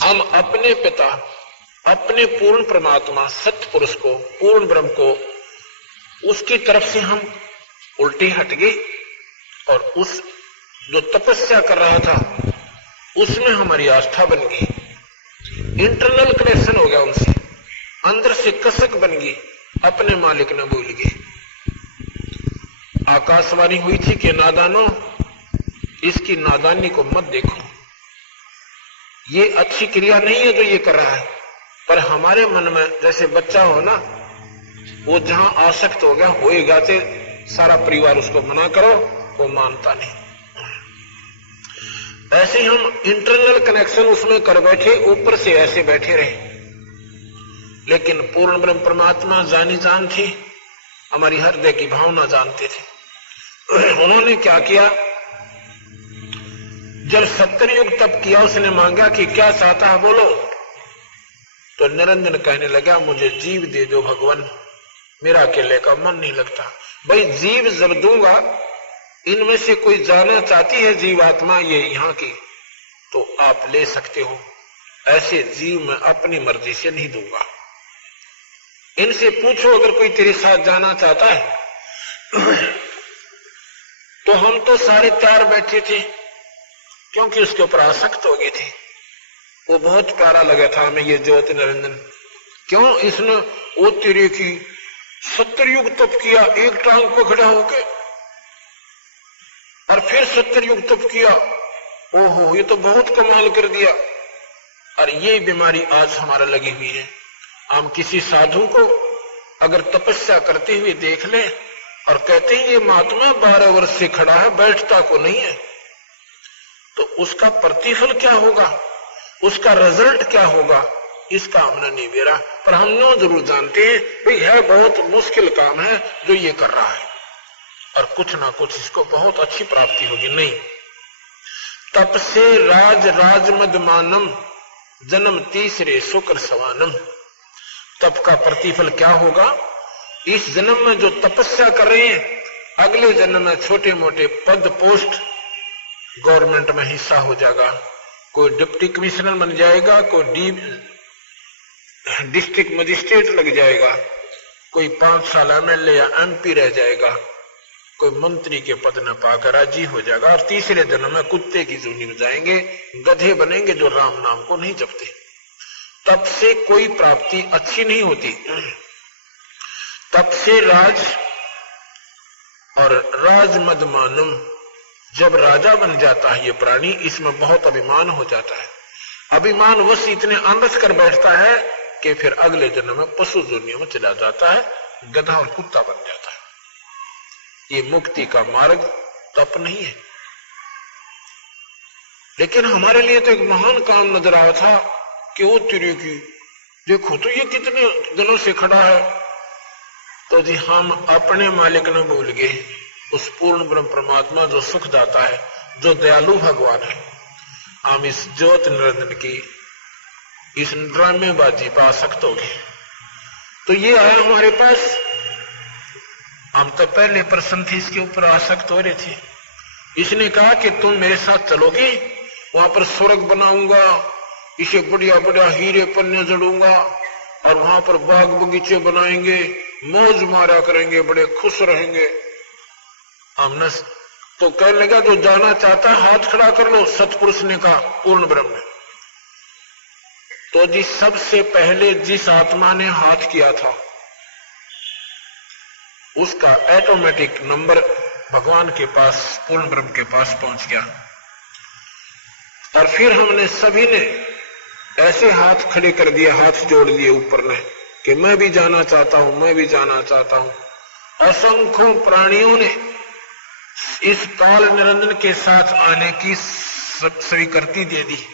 हम अपने पिता, अपने पूर्ण परमात्मा सत्य पुरुष को, पूर्ण ब्रह्म को, उसकी तरफ से हम उल्टे हट गए और उस जो तपस्या कर रहा था उसमें हमारी आस्था बन गई, इंटरनल कनेक्शन हो गया उनसे, अंदर से कसक बन गई, अपने मालिक न भूल गए। आकाशवाणी हुई थी कि नादानो, इसकी नादानी को मत देखो, ये अच्छी क्रिया नहीं है जो ये कर रहा है। पर हमारे मन में जैसे बच्चा हो ना, वो जहां आसक्त हो गया, होए गाते सारा परिवार उसको मना करो, वो मानता नहीं। ऐसे हम इंटरनल कनेक्शन उसमें कर बैठे, ऊपर से ऐसे बैठे रहे। लेकिन पूर्ण ब्रह्म परमात्मा जानी जान थी, हमारी हृदय की भावना जानते थे। उन्होंने क्या किया, जब 70 युग तप किया, उसने मांगा कि क्या चाहता है बोलो, तो निरंजन कहने लगा मुझे जीव दे दो भगवान, मेरा अकेले का मन नहीं लगता। भाई जीव जब दूंगा, इनमें से कोई जाना चाहती है जीवात्मा ये यहाँ की, तो आप ले सकते हो, ऐसे जीव मैं अपनी मर्जी से नहीं दूंगा। इनसे पूछो अगर कोई तेरे साथ जाना चाहता है। तो हम तो सारे तैयार बैठे थे, क्योंकि उसके ऊपर आसक्त हो गए थे। वो बहुत प्यारा लगा था हमें ये ज्योति निरंजन। क्यों इसने वो तेरे की 70 युग तप किया, एक टांग पर खड़ा होके, और फिर 70 युग तप किया, ओहो ये तो बहुत कमाल कर दिया। और ये बीमारी आज हमारा लगी हुई है। हम किसी साधु को अगर तपस्या करते हुए देख लें और कहते हैं ये महात्मा 12 वर्ष से खड़ा है, बैठता को नहीं है, तो उसका प्रतिफल क्या होगा, उसका रिजल्ट क्या होगा, इसका हमने नहीं बेरा। पर हम न जरूर जानते हैं भाई है बहुत मुश्किल काम है जो ये कर रहा है, और कुछ ना कुछ इसको बहुत अच्छी प्राप्ति होगी। नहीं, तप से राज राजमद मानम, जन्म तीसरे शुक्र सवानम। तप का प्रतिफल क्या होगा, इस जन्म में जो तपस्या कर रहे हैं, अगले जन्म में छोटे मोटे पद पोस्ट गवर्नमेंट में हिस्सा हो जाएगा, कोई डिप्टी कमिश्नर बन जाएगा, कोई डिस्ट्रिक्ट मजिस्ट्रेट लग जाएगा, कोई 5 साल एमएलए या एमपी रह जाएगा, कोई मंत्री के पद न पाकर राजी हो जाएगा, और तीसरे जन्म में कुत्ते की जूनी में जाएंगे, गधे बनेंगे जो राम नाम को नहीं जपते। तप से कोई प्राप्ति अच्छी नहीं होती। तप से राज और राजमद मानम, जब राजा बन जाता है ये प्राणी, इसमें बहुत अभिमान हो जाता है। अभिमान वश इतने आंदस कर बैठता है कि फिर अगले जन्म में पशु जोनियों में चला जाता है, गधा और कुत्ता बन जाता है। ये मुक्ति का मार्ग तप नहीं है। लेकिन हमारे लिए तो एक महान काम नजर आया था कि वो तेरे की देखो तो ये कितने दिनों से खड़ा है। तो जी हम अपने मालिक न भूल गए, उस पूर्ण ब्रह्म परमात्मा जो सुख दाता है, जो दयालु भगवान है। हम इस ज्योति निरंजन की इस ड्रामेबाजी पर आसक्त हो गए। तो ये आया हमारे पास, हम तो पहले प्रश्न थे इसके ऊपर आसक्त हो रहे थे। इसने कहा कि तुम मेरे साथ चलोगे, वहां पर स्वर्ग बनाऊंगा, इसे बढ़िया बढ़िया हीरे पन्ने जड़ूंगा, और वहां पर बाग बगीचे बनाएंगे, मौज मारा करेंगे, बड़े खुश रहेंगे। हमने तो कहने लगा जो जाना चाहता है हाथ खड़ा कर लो, सतपुरुष ने कहा पूर्ण ब्रह्म ने। तो जी सबसे पहले जिस आत्मा ने हाथ किया था उसका ऑटोमेटिक नंबर भगवान के पास, पूर्ण ब्रह्म के पास पहुंच गया। और फिर हमने सभी ने ऐसे हाथ खड़े कर दिए, हाथ जोड़ लिए ऊपर ने कि मैं भी जाना चाहता हूं, मैं भी जाना चाहता हूं। असंख्यों प्राणियों ने इस काल निरंजन के साथ आने की स्वीकृति दे दी।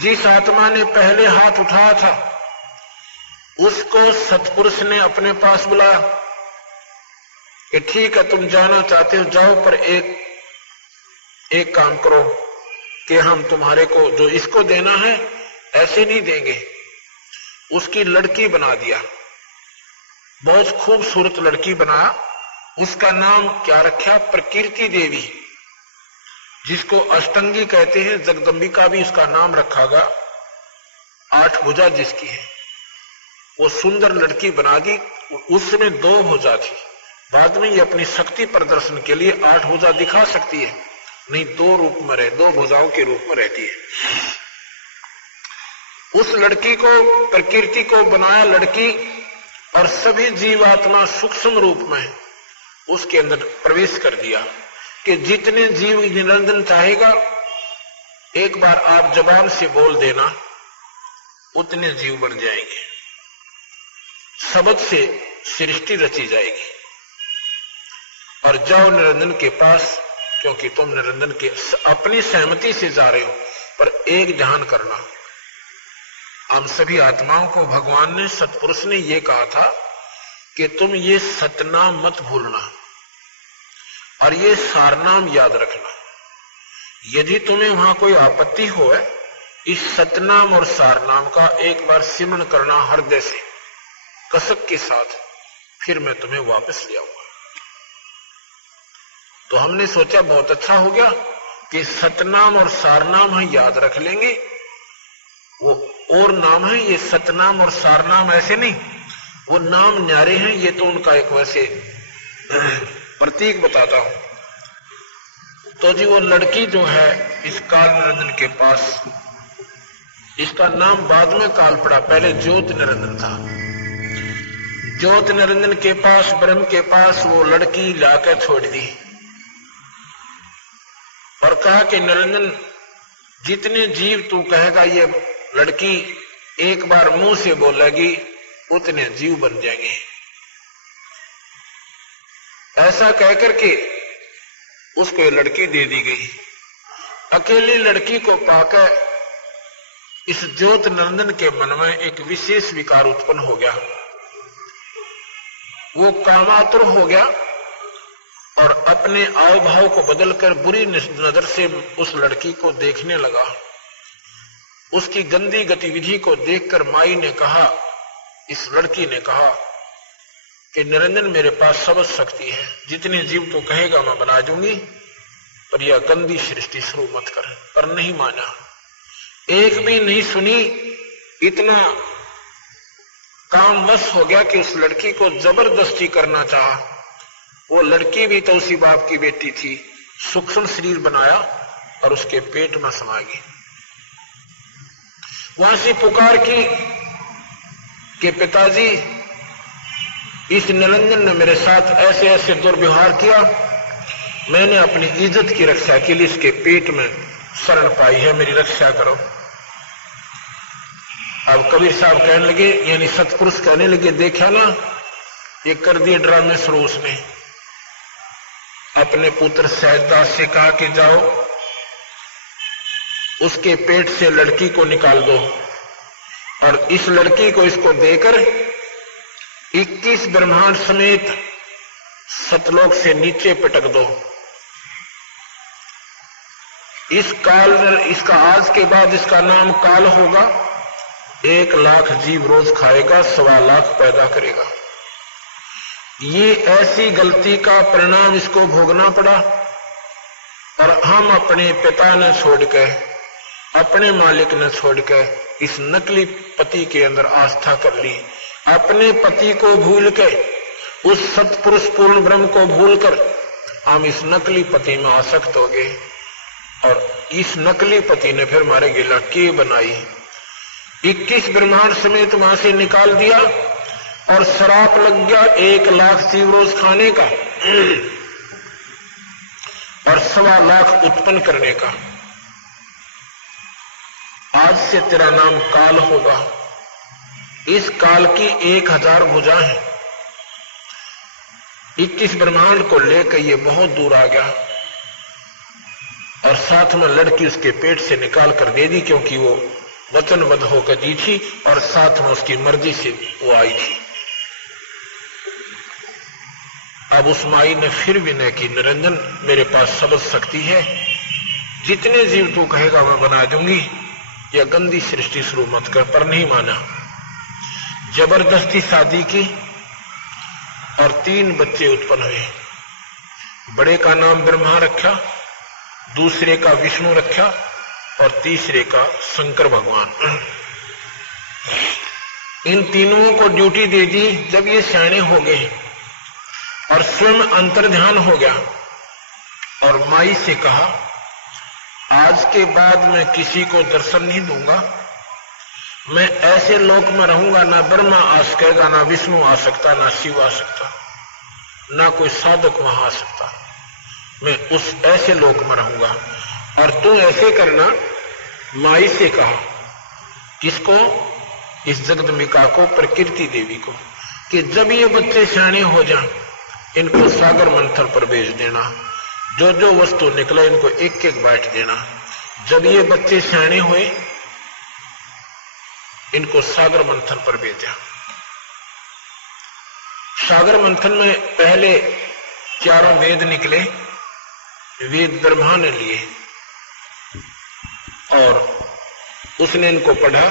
जिस आत्मा ने पहले हाथ उठाया था उसको सतपुरुष ने अपने पास बुलाया कि ठीक है तुम जाना चाहते हो जाओ, पर एक काम करो कि हम तुम्हारे को जो इसको देना है ऐसे नहीं देंगे। उसकी लड़की बना दिया, बहुत खूबसूरत लड़की बनाया। उसका नाम क्या रखा, प्रकृति देवी। जिसको अष्टंगी कहते हैं। जगदम्बिका भी इसका नाम रखा गया, 8 भुजा जिसकी है। वो सुंदर लड़की बना दी। उस समय 2 भुजा थी, बाद में ये अपनी शक्ति प्रदर्शन के लिए 8 भुजा दिखा सकती है, नहीं 2 रूप में रहे, 2 भुजाओं के रूप में रहती है। उस लड़की को, प्रकृति को बनाया लड़की, और सभी जीवात्मा सूक्ष्म रूप में उसके अंदर प्रवेश कर दिया कि जितने जीव निरंजन चाहेगा, एक बार आप जबान से बोल देना, उतने जीव बन जाएंगे। शब्द से सृष्टि रची जाएगी। और जाओ निरंजन के पास, क्योंकि तुम निरंजन के अपनी सहमति से जा रहे हो। पर एक ध्यान करना, हम सभी आत्माओं को भगवान ने, सतपुरुष ने यह कहा था कि तुम ये सतनाम मत भूलना और ये सारनाम याद रखना। यदि तुम्हें वहां कोई आपत्ति हो, इस सतनाम और सारनाम का एक बार सिमरण करना हृदय से कसक के साथ, फिर मैं तुम्हें वापस ले आऊंगा। तो हमने सोचा बहुत अच्छा हो गया कि सतनाम और सारनाम हम याद रख लेंगे। वो और नाम है, ये सतनाम और सारनाम ऐसे नहीं, वो नाम न्यारे हैं, ये तो उनका एक वैसे प्रतीक बताता हूं। तो जी वो लड़की जो है इस काल निरंजन के पास, इसका नाम बाद में काल पड़ा, पहले ज्योत निरंजन था। ज्योत निरंजन के पास, ब्रह्म के पास वो लड़की लाकर छोड़ दी और कहा कि निरंजन, जितने जीव तू कहेगा, ये लड़की एक बार मुंह से बोलेगी, उतने जीव बन जाएंगे। ऐसा कहकर के उसको ये लड़की दे दी गई। अकेली लड़की को पाकर इस ज्योत निरंजन के मन में एक विशेष विकार उत्पन्न हो गया। वो कामातुर हो गया और अपने आव भाव को बदलकर बुरी नजर से उस लड़की को देखने लगा। उसकी गंदी गतिविधि को देखकर माई ने कहा, इस लड़की ने कहा कि निरंजन मेरे पास सब शक्ति है, जितने जीव तो कहेगा मैं बना दूंगी, पर यह गंदी सृष्टि शुरू मत कर। पर नहीं माना, एक भी नहीं सुनी। इतना कामवश हो गया कि उस लड़की को जबरदस्ती करना चाहा। वो लड़की भी तो उसी बाप की बेटी थी, सूक्ष्म शरीर बनाया और उसके पेट में समा गई। वहां से पुकार की कि पिताजी, इस निरंजन ने मेरे साथ ऐसे ऐसे दुर्व्यवहार किया, मैंने अपनी इज्जत की रक्षा के लिए इसके पेट में शरण पाई है, मेरी रक्षा करो। अब कबीर साहब कहने लगे, यानी सतपुरुष कहने लगे, देखा ना, ये कर दिए ड्रामे शुरू। उसने अपने पुत्र सहजदास से कहा कि जाओ उसके पेट से लड़की को निकाल दो और इस लड़की को इसको देकर 21 ब्रह्मांड समेत सतलोक से नीचे पटक दो। इस काल, इसका आज के बाद इसका नाम काल होगा। 1 लाख जीव रोज खाएगा, 1.25 लाख पैदा करेगा। ये ऐसी गलती का परिणाम इसको भोगना पड़ा। और हम अपने पिता ने छोड़कर, अपने मालिक ने छोड़कर इस नकली पति के अंदर आस्था कर ली। अपने पति को भूल के, उस सतपुरुष पूर्ण ब्रह्म को भूलकर हम इस नकली पति में आसक्त हो गए। और इस नकली पति ने फिर हमारे गिला के बनाई, 21 ब्रह्मांड समेत वहां से निकाल दिया और श्राप लग गया 1 लाख जीव रोज खाने का और 1.25 लाख उत्पन्न करने का। आज से तेरा नाम काल होगा। इस काल की 1000 भुजा है। 21 ब्रह्मांड को लेकर ये बहुत दूर आ गया और साथ में लड़की उसके पेट से निकाल कर दे दी, क्योंकि वो वचनबद्ध होकर दी थी और साथ में उसकी मर्जी से वो आई थी। अब उस माई ने फिर विनय की, निरंजन मेरे पास सब शक्ति है, जितने जीव तू कहेगा मैं बना दूंगी, यह गंदी सृष्टि शुरू मत कर। पर नहीं माना। जबरदस्ती शादी की और 3 बच्चे उत्पन्न हुए। बड़े का नाम ब्रह्मा रखा, दूसरे का विष्णु रक्षा और तीसरे का शंकर भगवान। इन तीनों को ड्यूटी दे दी। जब ये सियाने हो गए और स्वयं अंतर्ध्यान हो गया और माई से कहा, आज के बाद मैं किसी को दर्शन नहीं दूंगा, मैं ऐसे लोक में रहूंगा, ना ब्रह्मा आ सकेगा, ना विष्णु आ सकता, ना शिव आ सकता, ना कोई साधक वहां आ सकता, मैं उस ऐसे लोक में रहूंगा। और तू ऐसे करना, माई से कहा। किसको? इस जगदम्बिका को, प्रकृति देवी को, कि जब ये बच्चे सियाने हो जाएं, इनको सागर मंथन पर भेज देना, जो जो वस्तु निकले इनको एक एक बांट देना। जब ये बच्चे सियाने हुए, इनको सागर मंथन पर भेजा। सागर मंथन में पहले चारों वेद निकले, वेद ब्रह्मा ने लिए और उसने इनको पढ़ा,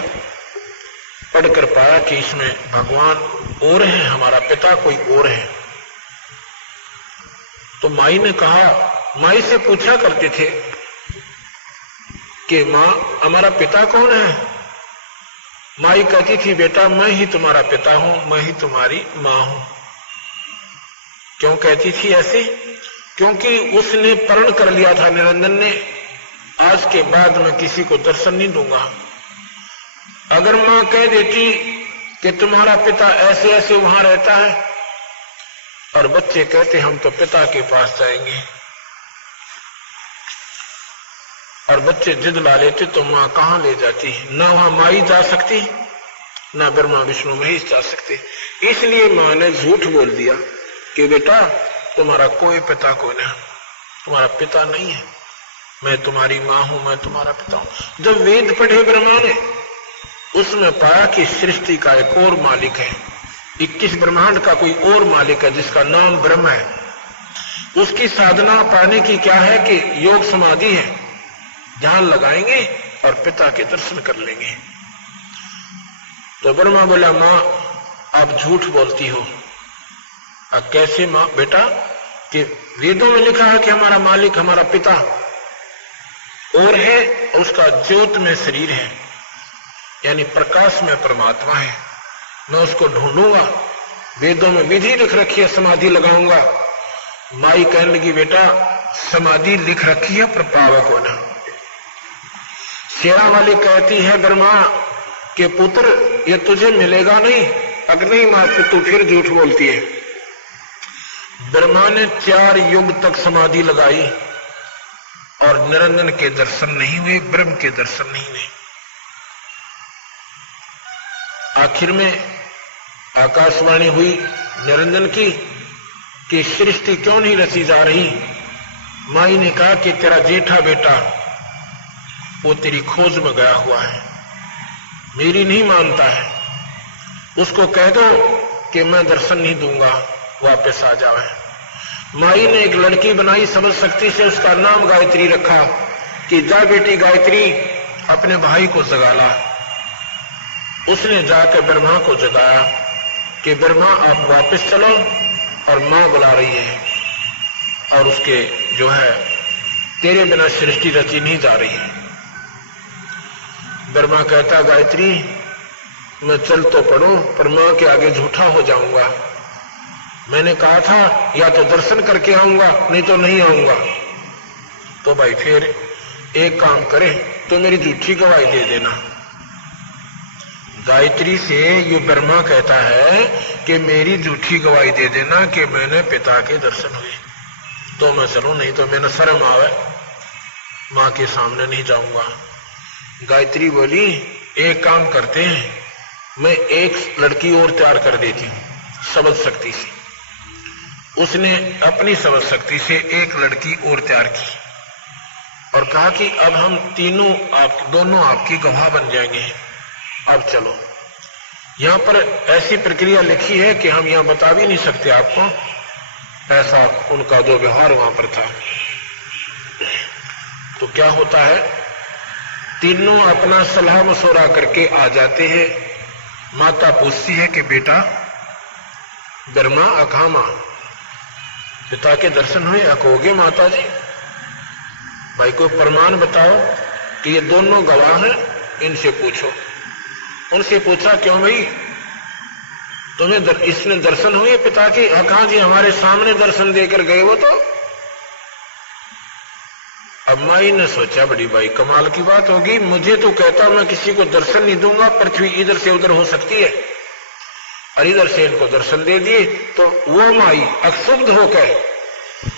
पढ़कर पाया कि इसमें भगवान और है, हमारा पिता कोई और है। तो माई ने कहा, माई से पूछा करते थे कि मां हमारा पिता कौन है? माई कहती थी, बेटा मैं ही तुम्हारा पिता हूं, मैं ही तुम्हारी मां हूं। क्यों कहती थी ऐसे? क्योंकि उसने प्रण कर लिया था निरंजन ने, आज के बाद मैं किसी को दर्शन नहीं दूंगा। अगर मां कह देती कि तुम्हारा पिता ऐसे ऐसे वहां रहता है और बच्चे कहते हम तो पिता के पास जाएंगे, और बच्चे जिद ला लेते, तो मां कहां ले जाती? ना वहां माई जा सकती, ना ब्रह्मा विष्णु महेश जा सकते। इसलिए मां ने झूठ बोल दिया कि बेटा तुम्हारा कोई पिता कोई नहीं, तुम्हारा पिता नहीं है, मैं तुम्हारी मां हूं, मैं तुम्हारा पिता हूं। जब वेद पढ़े ब्रह्मा ने, उसमें पाया कि सृष्टि का एक और मालिक है, 21 ब्रह्मांड का कोई और मालिक है जिसका नाम ब्रह्म है। उसकी साधना पाने की क्या है कि योग समाधि है, ध्यान लगाएंगे और पिता के दर्शन कर लेंगे। तो ब्रह्मा बोला, मां आप झूठ बोलती हो। अब कैसे मां? बेटा कि वेदों में लिखा है कि हमारा मालिक हमारा पिता और है, उसका ज्योत में शरीर है, यानी प्रकाश में परमात्मा है, मैं उसको ढूंढूंगा। वेदों में विधि लिख रखी है, समाधि लगाऊंगा। माई कहने लगी, बेटा समाधि लिख रखी है पर पावक होना। शेरा वाली कहती है ब्रह्मा के पुत्र ये तुझे मिलेगा नहीं। अग्नि मां तू फिर झूठ बोलती है। ब्रह्मा ने 4 युग तक समाधि लगाई और निरंजन के दर्शन नहीं हुए, ब्रह्म के दर्शन नहीं हुए। आखिर में आकाशवाणी हुई निरंजन की कि सृष्टि क्यों नहीं रची जा रही। माई ने कहा कि तेरा जेठा बेटा वो तेरी खोज में गया हुआ है, मेरी नहीं मानता है, उसको कह दो कि मैं दर्शन नहीं दूंगा, वापस आ जाए। माई ने एक लड़की बनाई समझ शक्ति से, उसका नाम गायत्री रखा कि जा बेटी गायत्री अपने भाई को जगा ला। उसने जाकर ब्रह्मा को जगाया कि ब्रह्मा आप वापस चलो और मां बुला रही है, और उसके जो है तेरे बिना सृष्टि रची नहीं जा रही है। ब्रह्मा कहता, गायत्री मैं चल तो पड़ूं पर मां के आगे झूठा हो जाऊंगा। मैंने कहा था या तो दर्शन करके आऊंगा नहीं तो नहीं आऊंगा। तो भाई फिर एक काम करे, तो मेरी झूठी गवाही दे देना। गायत्री से ये ब्रह्मा कहता है कि मेरी झूठी गवाही दे देना कि मैंने पिता के दर्शन हुए, तो मैं चलूं, नहीं तो मैंने शर्म आवे, मां के सामने नहीं जाऊंगा। गायत्री बोली, एक काम करते हैं, मैं एक लड़की और तैयार कर देती हूं समझ शक्ति से। उसने अपनी समझ शक्ति से एक लड़की और तैयार की और कहा कि अब हम तीनों दोनों आपकी गवाह बन जाएंगे, अब चलो। यहां पर ऐसी प्रक्रिया लिखी है कि हम यहां बता भी नहीं सकते आपको, ऐसा उनका जो व्यवहार वहां पर था। तो क्या होता है, तीनों अपना सलाह मशवरा करके आ जाते हैं। माता पूछती है कि बेटा ब्रह्मा अखामा पिता के दर्शन हुए? अकोगे माता जी? भाई कोई प्रमाण बताओ कि ये दोनों गवाह हैं, इनसे पूछो। उनसे पूछा, क्यों भाई तुम्हें इसने दर्शन हुए पिता की? कहा जी हमारे सामने दर्शन देकर गए वो तो। अब माई ने सोचा, बड़ी भाई कमाल की बात होगी, मुझे तो कहता मैं किसी को दर्शन नहीं दूंगा, पृथ्वी इधर से उधर हो सकती है, और इधर से इनको दर्शन दे दिए। तो वो माई अक्षुब्ध होकर,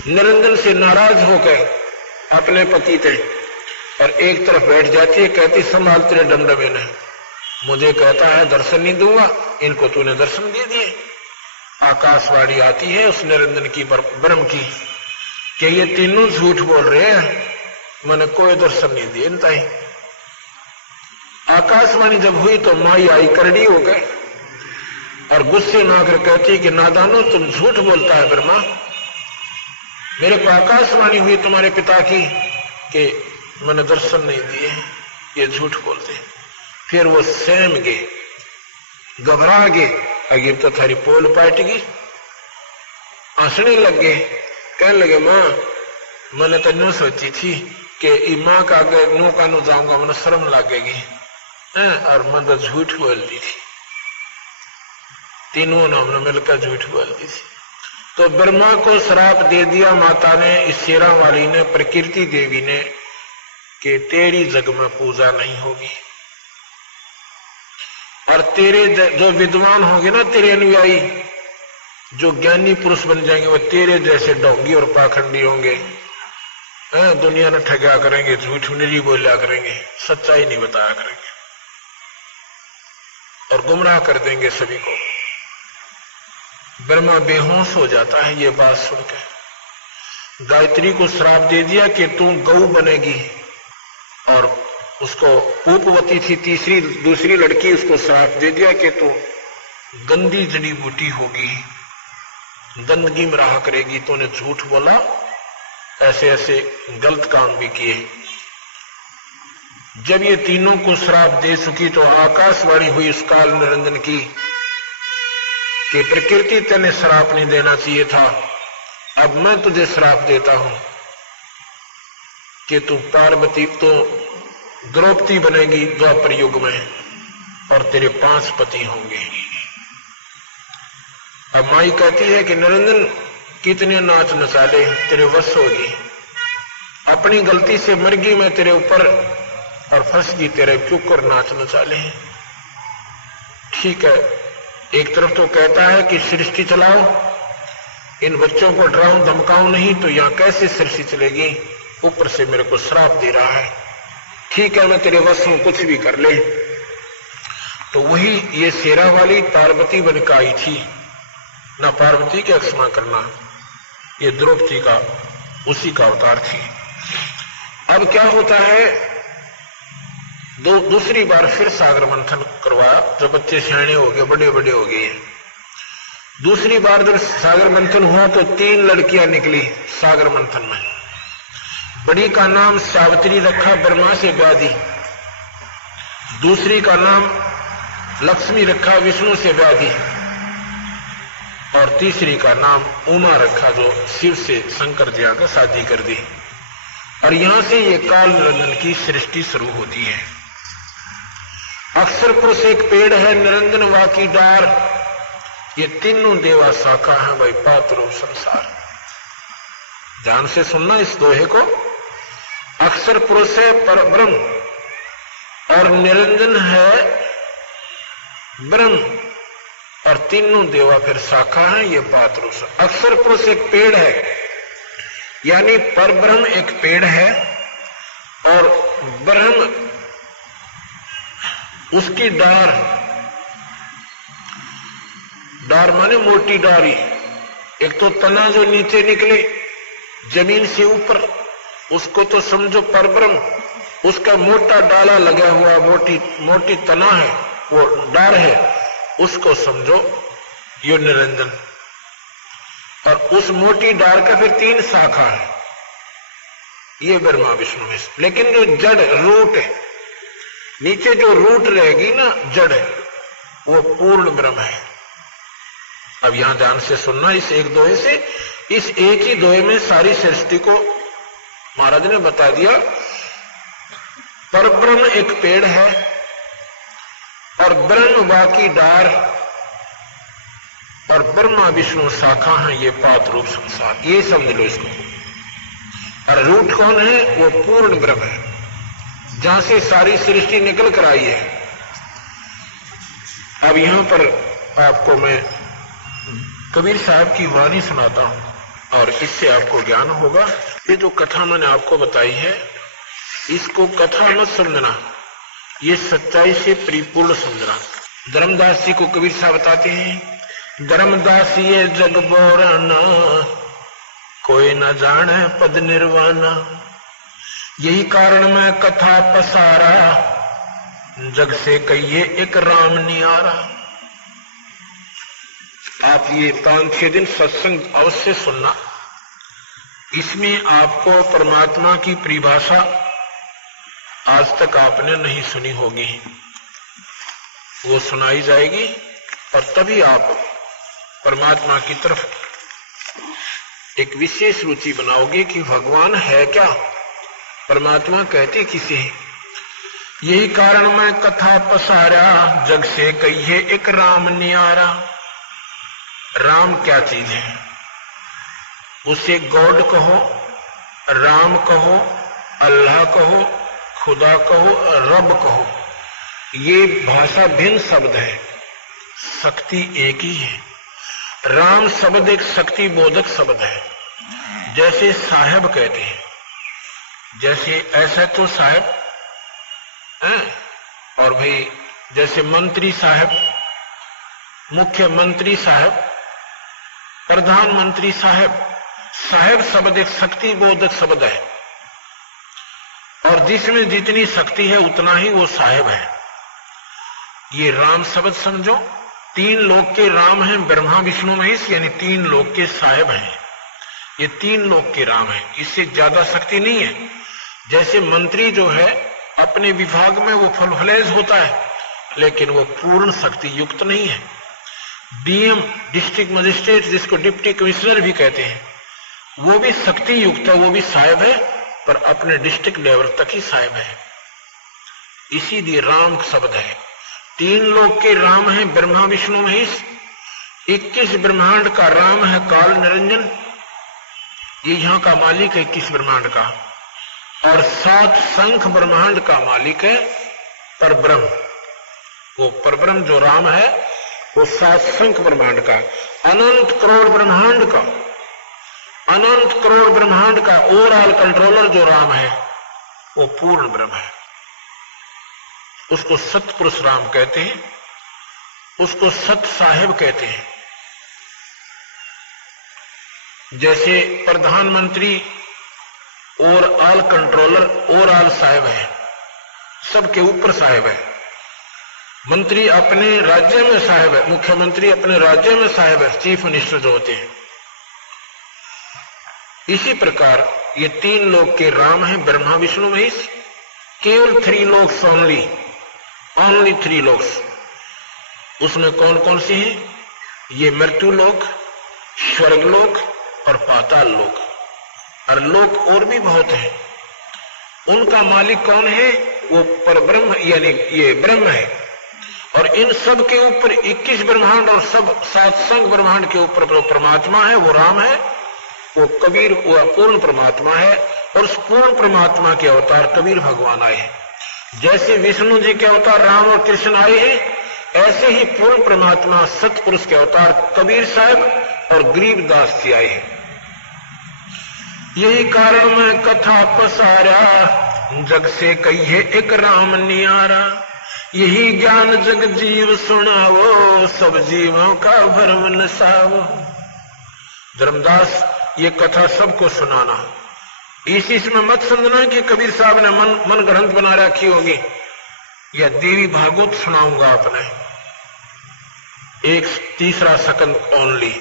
निरंजन से नाराज होकर अपने पति थे और एक तरफ बैठ जाती है, कहती संभाल तेरे डमडमे ने, मुझे कहता है दर्शन नहीं दूंगा, इनको तूने दर्शन दे दिए। आकाशवाणी आती है उस निरंजन की, ब्रह्म की, कि ये तीनों झूठ बोल रहे हैं, मैंने कोई दर्शन नहीं दिए इनता ही। आकाशवाणी जब हुई तो माई आई करड़ी हो गए और गुस्से में आकर कहती कि नादानो तुम झूठ बोलता है ब्रह्मा, मेरे को आकाशवाणी हुई तुम्हारे पिता की कि मैंने दर्शन नहीं दिए, ये झूठ बोलते। फिर वो सहम गए, घबरा गए, अगे तो थारी पोल पाट गई, हंसने लग गए, कहने लगे मां मैंने तो नो सोची थी कि मां का आगे नो का नो जाऊंगा, मैंने शर्म लगेगी, और मैं तो झूठ बोल दी थी, तीनों ने हमने मिलकर झूठ बोल दी थी। तो ब्रह्मा को श्राप दे दिया माता ने, इस शेरा वाली ने, प्रकृति देवी ने, कि तेरी जग में पूजा नहीं होगी, और तेरे जो विद्वान होंगे ना, तेरे अनुयायी जो ज्ञानी पुरुष बन जाएंगे, वो तेरे जैसे ढोंगी और पाखंडी होंगे, दुनिया ने ठगा करेंगे, झूठ निरी बोला करेंगे, सच्चाई नहीं बताया करेंगे और गुमराह कर देंगे सभी को। ब्रह्मा बेहोश हो जाता है ये बात सुनकर। गायत्री को श्राप दे दिया कि तू गौ बनेगी, और उसको पूपवती थी दूसरी लड़की, उसको श्राप दे दिया कि तू गंदी जड़ी बूटी होगी, गंदगी में रहा करेगी, तूने झूठ बोला, ऐसे ऐसे गलत काम भी किए। जब ये तीनों को श्राप दे चुकी तो आकाशवाणी हुई उस काल निरंजन की कि प्रकृति तेने श्राप नहीं देना चाहिए था, अब मैं तुझे श्राप देता हूं कि तू पार्वती तो द्रौपदी बनेगी द्वापर युग में, और तेरे 5 पति होंगे। अब माई कहती है कि निरंजन कितने नाच नचाले, तेरे वश होगी, अपनी गलती से मर गई मैं तेरे ऊपर और फंस गई तेरे क्यों नाच नचाले। ठीक है, एक तरफ तो कहता है कि सृष्टि चलाओ, इन बच्चों को डराऊं धमकाऊं नहीं तो यहां कैसे सृष्टि चलेगी, ऊपर से मेरे को श्राप दे रहा है, ठीक है मैं तेरे वश हूं, कुछ भी कर ले। तो वही ये शेरा वाली पार्वती बनकर आई थी, ना पार्वती के क्षमा करना, ये द्रौपदी का उसी का अवतार थी। अब क्या होता है, दूसरी बार फिर सागर मंथन करवाया, जब बच्चे सियाणे हो गए, बड़े बड़े हो गए। दूसरी बार जब सागर मंथन हुआ तो 3 लड़कियां निकली सागर मंथन में। बड़ी का नाम सावित्री रखा, ब्रह्मा से ब्याह दी। दूसरी का नाम लक्ष्मी रखा, विष्णु से ब्याह दी। और तीसरी का नाम उमा रखा, जो शिव से शंकर जी आकर शादी कर दी। और यहां से ये काल निरंजन की सृष्टि शुरू होती है। अक्षर पुरुष एक पेड़ है, निरंजन वा की डार, ये तीनों देवा शाखा है भाई, पात्रो संसार। ध्यान से सुनना इस दोहे को। अक्षर पुरुष है पर ब्रह्म, और निरंजन है ब्रह्म, और तीनों देवा फिर शाखा है, ये पात्रो। अक्षर पुरुष एक पेड़ है, यानी पर ब्रह्म एक पेड़ है, और ब्रह्म उसकी डार, डार माने मोटी डारी। एक तो तना जो नीचे निकले जमीन से ऊपर, उसको तो समझो परब्रह्म, उसका मोटा डाला लगा हुआ, मोटी मोटी तना है, वो डार है, उसको समझो यो निरंजन। और उस मोटी डार का फिर 3 शाखा है, ये ब्रह्मा विष्णु में। लेकिन जो जड़ रूट है, नीचे जो रूट रहेगी ना जड़, वो पूर्ण ब्रह्म है। अब यहां ध्यान से सुनना, इस एक दोहे से, इस एक ही दोहे में सारी सृष्टि को महाराज ने बता दिया परब्रह्म एक पेड़ है और ब्रह्म बाकी डार और ब्रह्मा विष्णु शाखा है, ये पात रूप संसार, ये समझ लो इसको। और रूट कौन है? वो पूर्ण ब्रह्म है, जहां से सारी सृष्टि निकल कर आई है। अब यहां पर आपको मैं कबीर साहब की वाणी सुनाता हूं और इससे आपको ज्ञान होगा। ये जो कथा मैंने आपको बताई है, इसको कथा मत समझना, ये सच्चाई से परिपूर्ण समझना। धर्मदास जी को कबीर साहब बताते हैं, धर्मदास ये जग बोराना, कोई न जाने पद निर्वाणा, यही कारण मैं कथा पसारा, जग से कहिए एक राम नियारा। आप ये 5-6 दिन सत्संग अवश्य सुनना, इसमें आपको परमात्मा की परिभाषा आज तक आपने नहीं सुनी होगी, वो सुनाई जाएगी और तभी आप परमात्मा की तरफ एक विशेष रुचि बनाओगे कि भगवान है क्या, परमात्मा कहते किसे हैं। यही कारण मैं कथा पसारा, जग से कहिए एक राम नियारा। राम क्या चीज है? उसे गॉड कहो, राम कहो, अल्लाह कहो, खुदा कहो, रब कहो, ये भाषा भिन्न शब्द है, शक्ति एक ही है। राम शब्द एक शक्ति बोधक शब्द है। जैसे साहेब कहते हैं, जैसे ऐसा तो साहेब है, और भाई जैसे मंत्री साहब, मुख्यमंत्री साहब, प्रधानमंत्री साहब, साहेब शब्द एक शक्ति बोधक शब्द है और जिसमें जितनी शक्ति है उतना ही वो साहेब है। ये राम शब्द समझो, 3 लोक के राम हैं, ब्रह्मा विष्णु महेश, यानी 3 लोक के साहेब हैं। ये 3 लोक के राम हैं, इससे ज्यादा शक्ति नहीं है। जैसे मंत्री जो है अपने विभाग में वो फुलफलेज होता है, लेकिन वो पूर्ण शक्ति युक्त नहीं है। डीएम डिस्ट्रिक्ट मजिस्ट्रेट, जिसको डिप्टी कमिश्नर भी कहते हैं, वो भी शक्ति युक्त है, वो भी साहेब है, पर अपने डिस्ट्रिक्ट लेवल तक ही साहेब है। इसीलिए राम शब्द है। 3 लोक के राम है ब्रह्मा विष्णु महेश, 21 ब्रह्मांड का राम है काल निरंजन, ये यहां का मालिक है 21 ब्रह्मांड का, और 7 शंख ब्रह्मांड का मालिक है परब्रह्म। वो परब्रह्म जो राम है वो 7 शंख ब्रह्मांड का, अनंत करोड़ ब्रह्मांड का, अनंत करोड़ ब्रह्मांड का ओवरऑल कंट्रोलर जो राम है वो पूर्ण ब्रह्म है। उसको सतपुरुष राम कहते हैं, उसको सत साहेब कहते हैं। जैसे प्रधानमंत्री और ऑल कंट्रोलर और ऑल साहेब है, सबके ऊपर साहेब है। मंत्री अपने राज्य में साहेब है, मुख्यमंत्री अपने राज्य में साहेब है, चीफ मिनिस्टर जो होते हैं। इसी प्रकार ये 3 लोक के राम हैं ब्रह्मा विष्णु महेश, केवल 3 लोक्स ओनली 3 लोक्स। उसमें कौन कौन से हैं? ये मृत्यु लोक, स्वर्ग लोक और पाताल लोक, और लोक और भी बहुत हैं। उनका मालिक कौन है? वो परब्रह्म यानी ये ब्रह्म है। और इन सब के ऊपर 21 ब्रह्मांड और सब 7 शंख ब्रह्मांड के ऊपर जो परमात्मा है वो राम है, वो कबीर, वो पूर्ण परमात्मा है। और उस पूर्ण परमात्मा के अवतार कबीर भगवान आए हैं। जैसे विष्णु जी के अवतार राम और कृष्ण आए हैं, ऐसे ही पूर्ण परमात्मा सतपुरुष के अवतार कबीर साहब और गरीबदास जी आए हैं। यही कारण मैं कथा पसारा, जग से कहिए एक राम नियारा। यही ज्ञान जग जीव सुनावो, सब जीवों का भरम नसावो। धर्मदास ये कथा सबको सुनाना, इसमें मत समझना कि कबीर साहब ने मन ग्रंथ बना रखी होगी। या देवी भागवत सुनाऊंगा आपने, एक 3 सेकंड ओनली,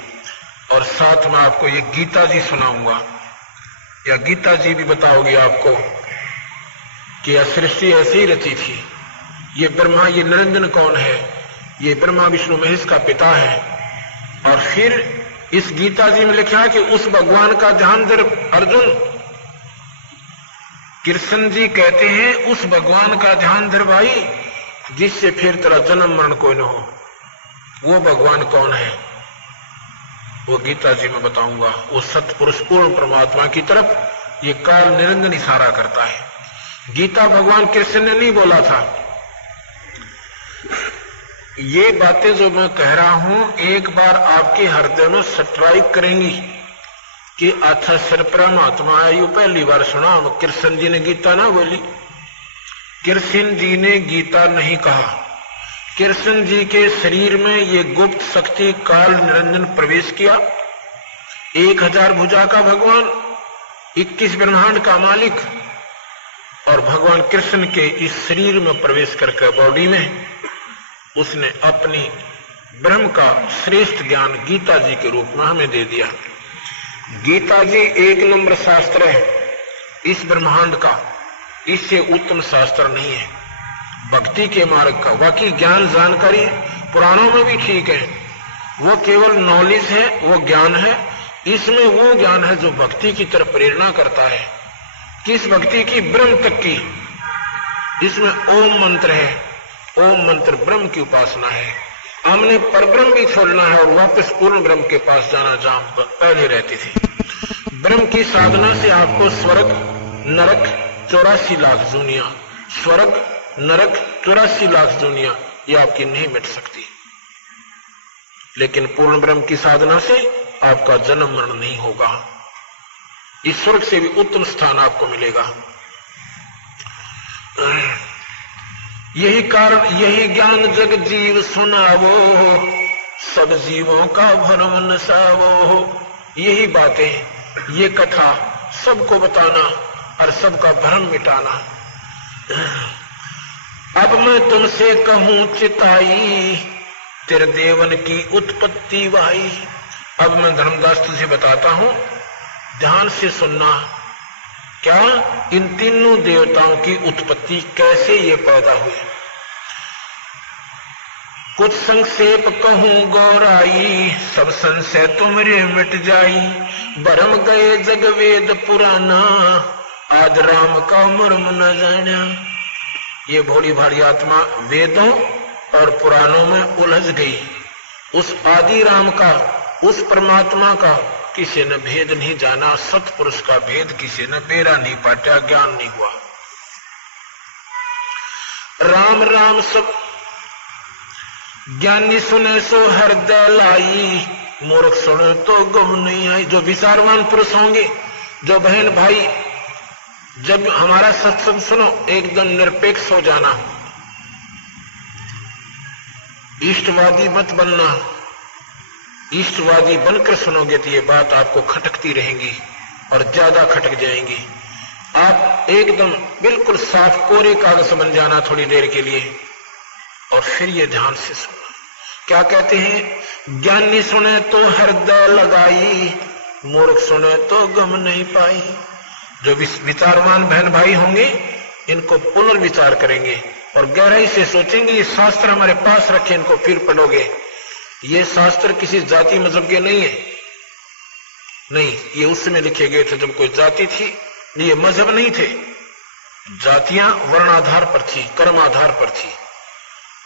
और साथ में आपको ये गीता जी सुनाऊंगा, या गीता जी भी बताओगी आपको कि यह सृष्टि ऐसी ही रची थी। ये ब्रह्मा, ये निरंजन कौन है? ये ब्रह्मा विष्णु महेश का पिता है। और फिर इस गीता जी में लिखा है कि उस भगवान का जहां अर्जुन कृष्ण जी कहते हैं उस भगवान का ध्यान धर भाई जिससे फिर तेरा जन्म मरण कोई न हो। वो भगवान कौन है? वो गीता जी में बताऊंगा। वो सतपुरुष पूर्ण परमात्मा की तरफ ये काल निरंजन इशारा करता है। गीता भगवान कृष्ण ने नहीं बोला था। ये बातें जो मैं कह रहा हूं एक बार आपके हृदय में स्ट्राइक करेंगी कि अच्छा सर परमात्मा है। यू पहली बार सुना। कृष्ण जी ने गीता ना बोली। कृष्ण जी ने गीता नहीं कहा। कृष्ण जी के शरीर में ये गुप्त शक्ति काल निरंजन प्रवेश किया। 1000 भुजा का भगवान, 21 ब्रह्मांड का मालिक, और भगवान कृष्ण के इस शरीर में प्रवेश करके बॉडी में उसने अपनी ब्रह्म का श्रेष्ठ ज्ञान गीता जी के रूप में हमें दे दिया। गीता जी 1 नंबर शास्त्र है इस ब्रह्मांड का। इससे उत्तम शास्त्र नहीं है भक्ति के मार्ग का। बाकी ज्ञान जानकारी पुराणों में भी ठीक है, वो केवल नॉलेज है, वो ज्ञान है। इसमें वो ज्ञान है जो भक्ति की तरफ प्रेरणा करता है। किस भक्ति की? ब्रह्म तक की। इसमें ओम मंत्र है। ओम मंत्र ब्रह्म की उपासना है। हमने परब्रह्म भी छोड़ना है और वापस पूर्ण ब्रह्म के पास जाना जहां पहले रहती थी। ब्रह्म की साधना से आपको स्वर्ग नरक 84 लाख दुनिया, स्वर्ग नरक 84 लाख दुनिया ये आपकी नहीं मिट सकती। लेकिन पूर्ण ब्रह्म की साधना से आपका जन्म मरण नहीं होगा। इस स्वर्ग से भी उत्तम स्थान आपको मिलेगा। यही कारण, यही ज्ञान जग जीव सुनावो, सब जीवों का भरम नसावो। यही बातें, ये कथा सबको बताना और सबका भ्रम मिटाना। अब मैं तुमसे कहूं चिताई, तेरे देवन की उत्पत्ति वाई। अब मैं धर्मदास तुझे बताता हूं, ध्यान से सुनना। क्या? इन तीनों देवताओं की उत्पत्ति कैसे ये पैदा हुई। कुछ संक्षेप कहूं गौराई, सब संशय तुमरे मिट जाई। बरम गए जग वेद पुराना, आज राम का मर्म न जाना। ये भोली भारी आत्मा वेदों और पुराणों में उलझ गई। उस आदि राम का, उस परमात्मा का किसी ने भेद नहीं जाना। सतपुरुष का भेद किसी ने बेरा नहीं पाटा, ज्ञान नहीं हुआ। राम राम सब ज्ञानी सुने सो हृदय लाई, मूर्ख सुने तो गम नहीं आई। जो विचारवान पुरुष होंगे, जो बहन भाई, जब हमारा सत्संग सुनो एकदम निरपेक्ष हो जाना, इष्टवादी मत बनना। इष्टवादी बनकर सुनोगे तो ये बात आपको खटकती रहेंगी और ज्यादा खटक जाएंगी। आप एकदम बिल्कुल साफ कोरे कागज बन जाना थोड़ी देर के लिए और फिर ये ध्यान से सुनना। क्या कहते हैं? ज्ञानी सुने तो हृदय लगाई, मूर्ख सुने तो गम नहीं पाई। जो विचारवान बहन भाई होंगे इनको पुनर्विचार करेंगे और गहराई से सोचेंगे। ये शास्त्र हमारे पास रखे, इनको फिर पढ़ोगे। ये शास्त्र किसी जाति मजहब के नहीं है, नहीं, ये उस समय लिखे गए थे जब कोई जाति थी। ये मजहब नहीं थे, जातियां वर्णाधार पर थी, कर्म आधार पर थी।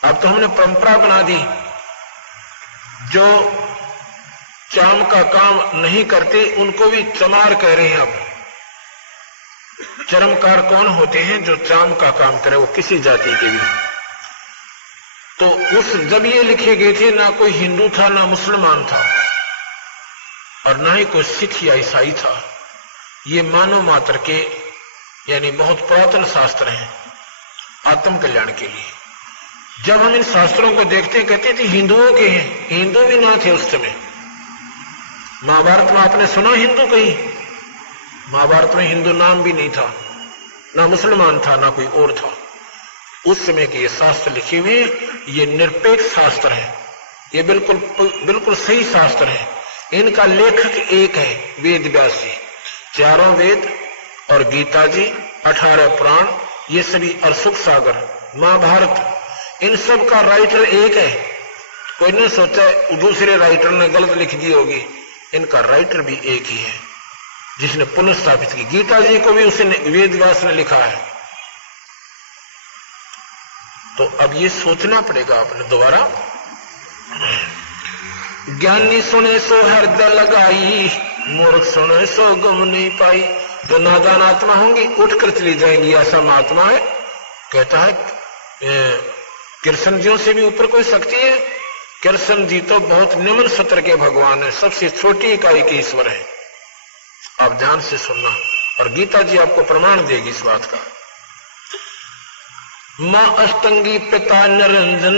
अब तो हमने परंपरा बना दी। जो चाम का काम नहीं करते उनको भी चमार कह रहे हैं। अब चरमकार कौन होते हैं? जो चाम का काम करे, वो किसी जाति के भी। तो उस जब ये लिखे गए थे ना कोई हिंदू था, ना मुसलमान था, और ना ही कोई सिख या ईसाई था। ये मानव मात्र के यानी बहुत पुरातन शास्त्र हैं आत्म कल्याण के लिए। जब हम इन शास्त्रों को देखते कहते थे हिंदुओं के हैं, हिंदू भी ना थे उस समय। महाभारत में आपने सुना हिंदू कहीं? महाभारत में हिंदू नाम भी नहीं था, ना मुसलमान था, ना कोई और था। उस समय के ये शास्त्र लिखे हुए, ये निरपेक्ष शास्त्र है, ये बिल्कुल सही शास्त्र है। इनका लेखक एक है, वेद व्यास जी। 4 वेद और गीता जी, 18 पुराण, ये सभी, और सुख सागर, महाभारत, इन सब का राइटर एक है। कोई ने सोचा दूसरे राइटर ने गलत लिख दी होगी, इनका राइटर भी एक ही है। जिसने पुनर्स्थापित की। गीता जी को भी उसने वेद व्यास ने लिखा है। तो अब ये सोचना पड़ेगा अपने दोबारा। ज्ञानी सुने सो हृदय लगाई, मूर्ख सुने सो गम नहीं पाई। तो नादान आत्मा होंगी, उठकर चली जाएंगी, ऐसा महात्मा है। कहता है कृष्ण जियों से भी ऊपर कोई शक्ति है? कृष्ण जी तो बहुत निम्न सत्र के भगवान है, सबसे छोटी इकाई के ईश्वर है। आप ध्यान से सुनना, और गीता जी आपको प्रमाण देगी इस बात का। मां अष्टंगी पिता निरंजन,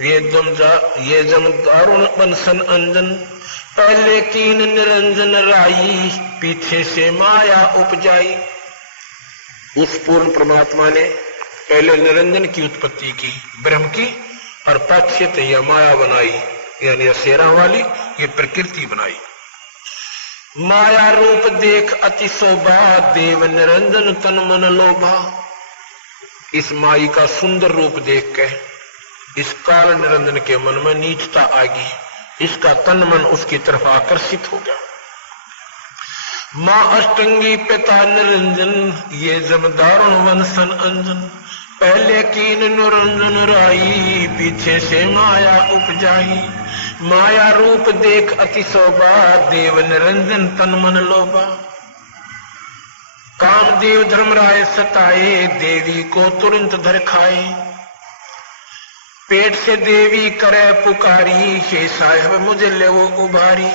ये जम दारुण बंसन अंजन। पहले कीन निरंजन राई, पीछे से माया उपजाई। उस पूर्ण परमात्मा ने पहले निरंजन की उत्पत्ति की, ब्रह्म की, और पाश्चात्य यह माया बनाई, यानी असेरा वाली ये प्रकृति बनाई। माया रूप देख अति शोभा, देव निरंजन तन मन लोभा। इस माई का सुंदर रूप देख के इस काल निरंजन के मन में नीचता आ गई, इसका तन मन उसकी तरफ आकर्षित हो गया। मां अष्टंगी पिता निरंजन, ये जब दारुण वंशन अंजन। पहले कीन निरंजन राई, पीछे से माया उपजाई। माया रूप देख अति शोभा, देव निरंजन तन मन लोभा। कामदेव धर्मराय सताए, देवी को तुरंत धर खाए। पेट से देवी करे पुकारी, हे साहेब मुझे ले वो उभारी।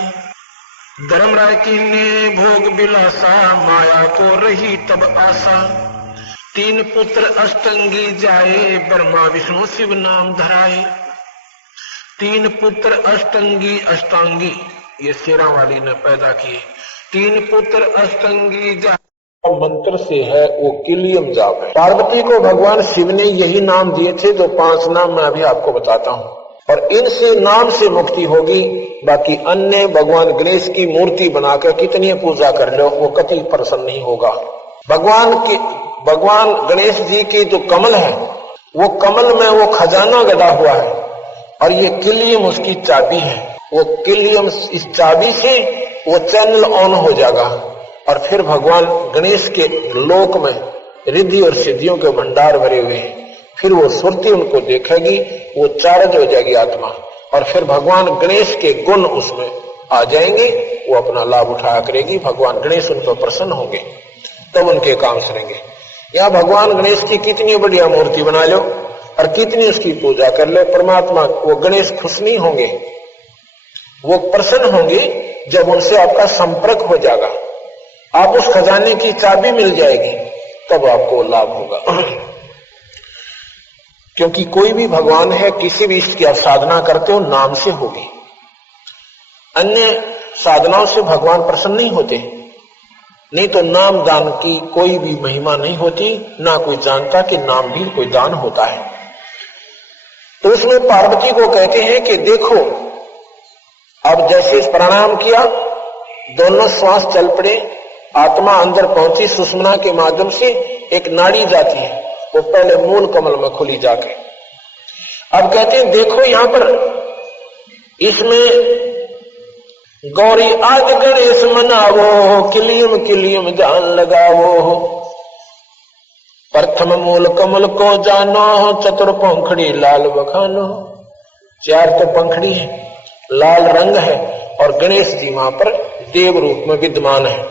धर्मराय की ने भोग बिलासा, माया को रही तब आशा। 3 पुत्र अष्टंगी जाए, ब्रह्मा विष्णु शिव नाम धराए। 3 पुत्र अष्टंगी, अष्टांगी ये शेरा वाली ने पैदा किए। 3 पुत्र अष्टंगी जाए मंत्र से है, वो किलियम जाप है। पार्वती को भगवान शिव ने यही नाम दिए थे, जो 5 नाम मैं अभी आपको बताता हूँ, और इनसे नाम से मुक्ति होगी। बाकी अन्य भगवान गणेश की मूर्ति बनाकर कितनी पूजा कर लो, वो कति प्रसन्न नहीं होगा। भगवान गणेश जी की जो कमल है, वो कमल में वो खजाना गड़ा हुआ है, और ये किलियम उसकी चाबी है। वो किलियम, इस चाबी से वो चैनल ऑन हो जाएगा, और फिर भगवान गणेश के लोक में रिद्धि और सिद्धियों के भंडार भरे हुए हैं। फिर वो सुरती उनको देखेगी, वो चार्ज हो जाएगी आत्मा, और फिर भगवान गणेश के गुण उसमें आ जाएंगे, वो अपना लाभ उठाया करेगी। भगवान गणेश उन पर प्रसन्न होंगे, तब उनके काम सरेंगे। यहाँ भगवान गणेश की कितनी बढ़िया मूर्ति बना लो और कितनी उसकी पूजा कर लो, परमात्मा वो गणेश खुश नहीं होंगे, वो प्रसन्न होंगे जब उनसे आपका संपर्क हो जाएगा, आप उस खजाने की चाबी मिल जाएगी, तब आपको लाभ होगा। क्योंकि कोई भी भगवान है, किसी भी इष्ट की आप साधना करते हो नाम से होगी। अन्य साधनाओं से भगवान प्रसन्न नहीं होते, नहीं तो नाम दान की कोई भी महिमा नहीं होती, ना कोई जानता कि नाम भी कोई दान होता है। तो उसमें पार्वती को कहते हैं कि देखो, अब जैसे प्राणायाम किया, दोनों श्वास चल पड़े, आत्मा अंदर पहुंची, सुषुम्ना के माध्यम से एक नाड़ी जाती है, वो पहले मूल कमल में खुली जाके। अब कहते हैं देखो यहां पर इसमें गौरी आदि गणेश मनावो, किलियम किलियम जान लगावो। प्रथम मूल कमल को जानो, चतुर पंखड़ी लाल बखानो। 4 तो पंखड़ी है, लाल रंग है, और गणेश जी वहां पर देव रूप में विद्यमान है।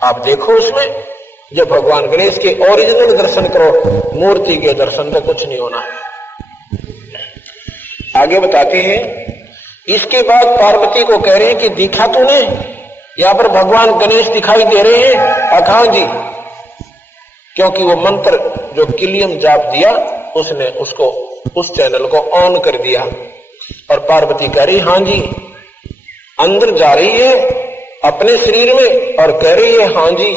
आप देखो उसमें, जब भगवान गणेश के ओरिजिनल दर्शन करो, मूर्ति के दर्शन से कुछ नहीं होना। आगे बताते हैं, इसके बाद पार्वती को कह रहे हैं कि दिखा तूने, यहां पर भगवान गणेश दिखाई दे रहे हैं। अखां जी, क्योंकि वो मंत्र जो किलियम जाप दिया, उसने उसको उस चैनल को ऑन कर दिया, और पार्वती कह रही हां जी, अंदर जा रही है अपने शरीर में और कह रही है हां जी।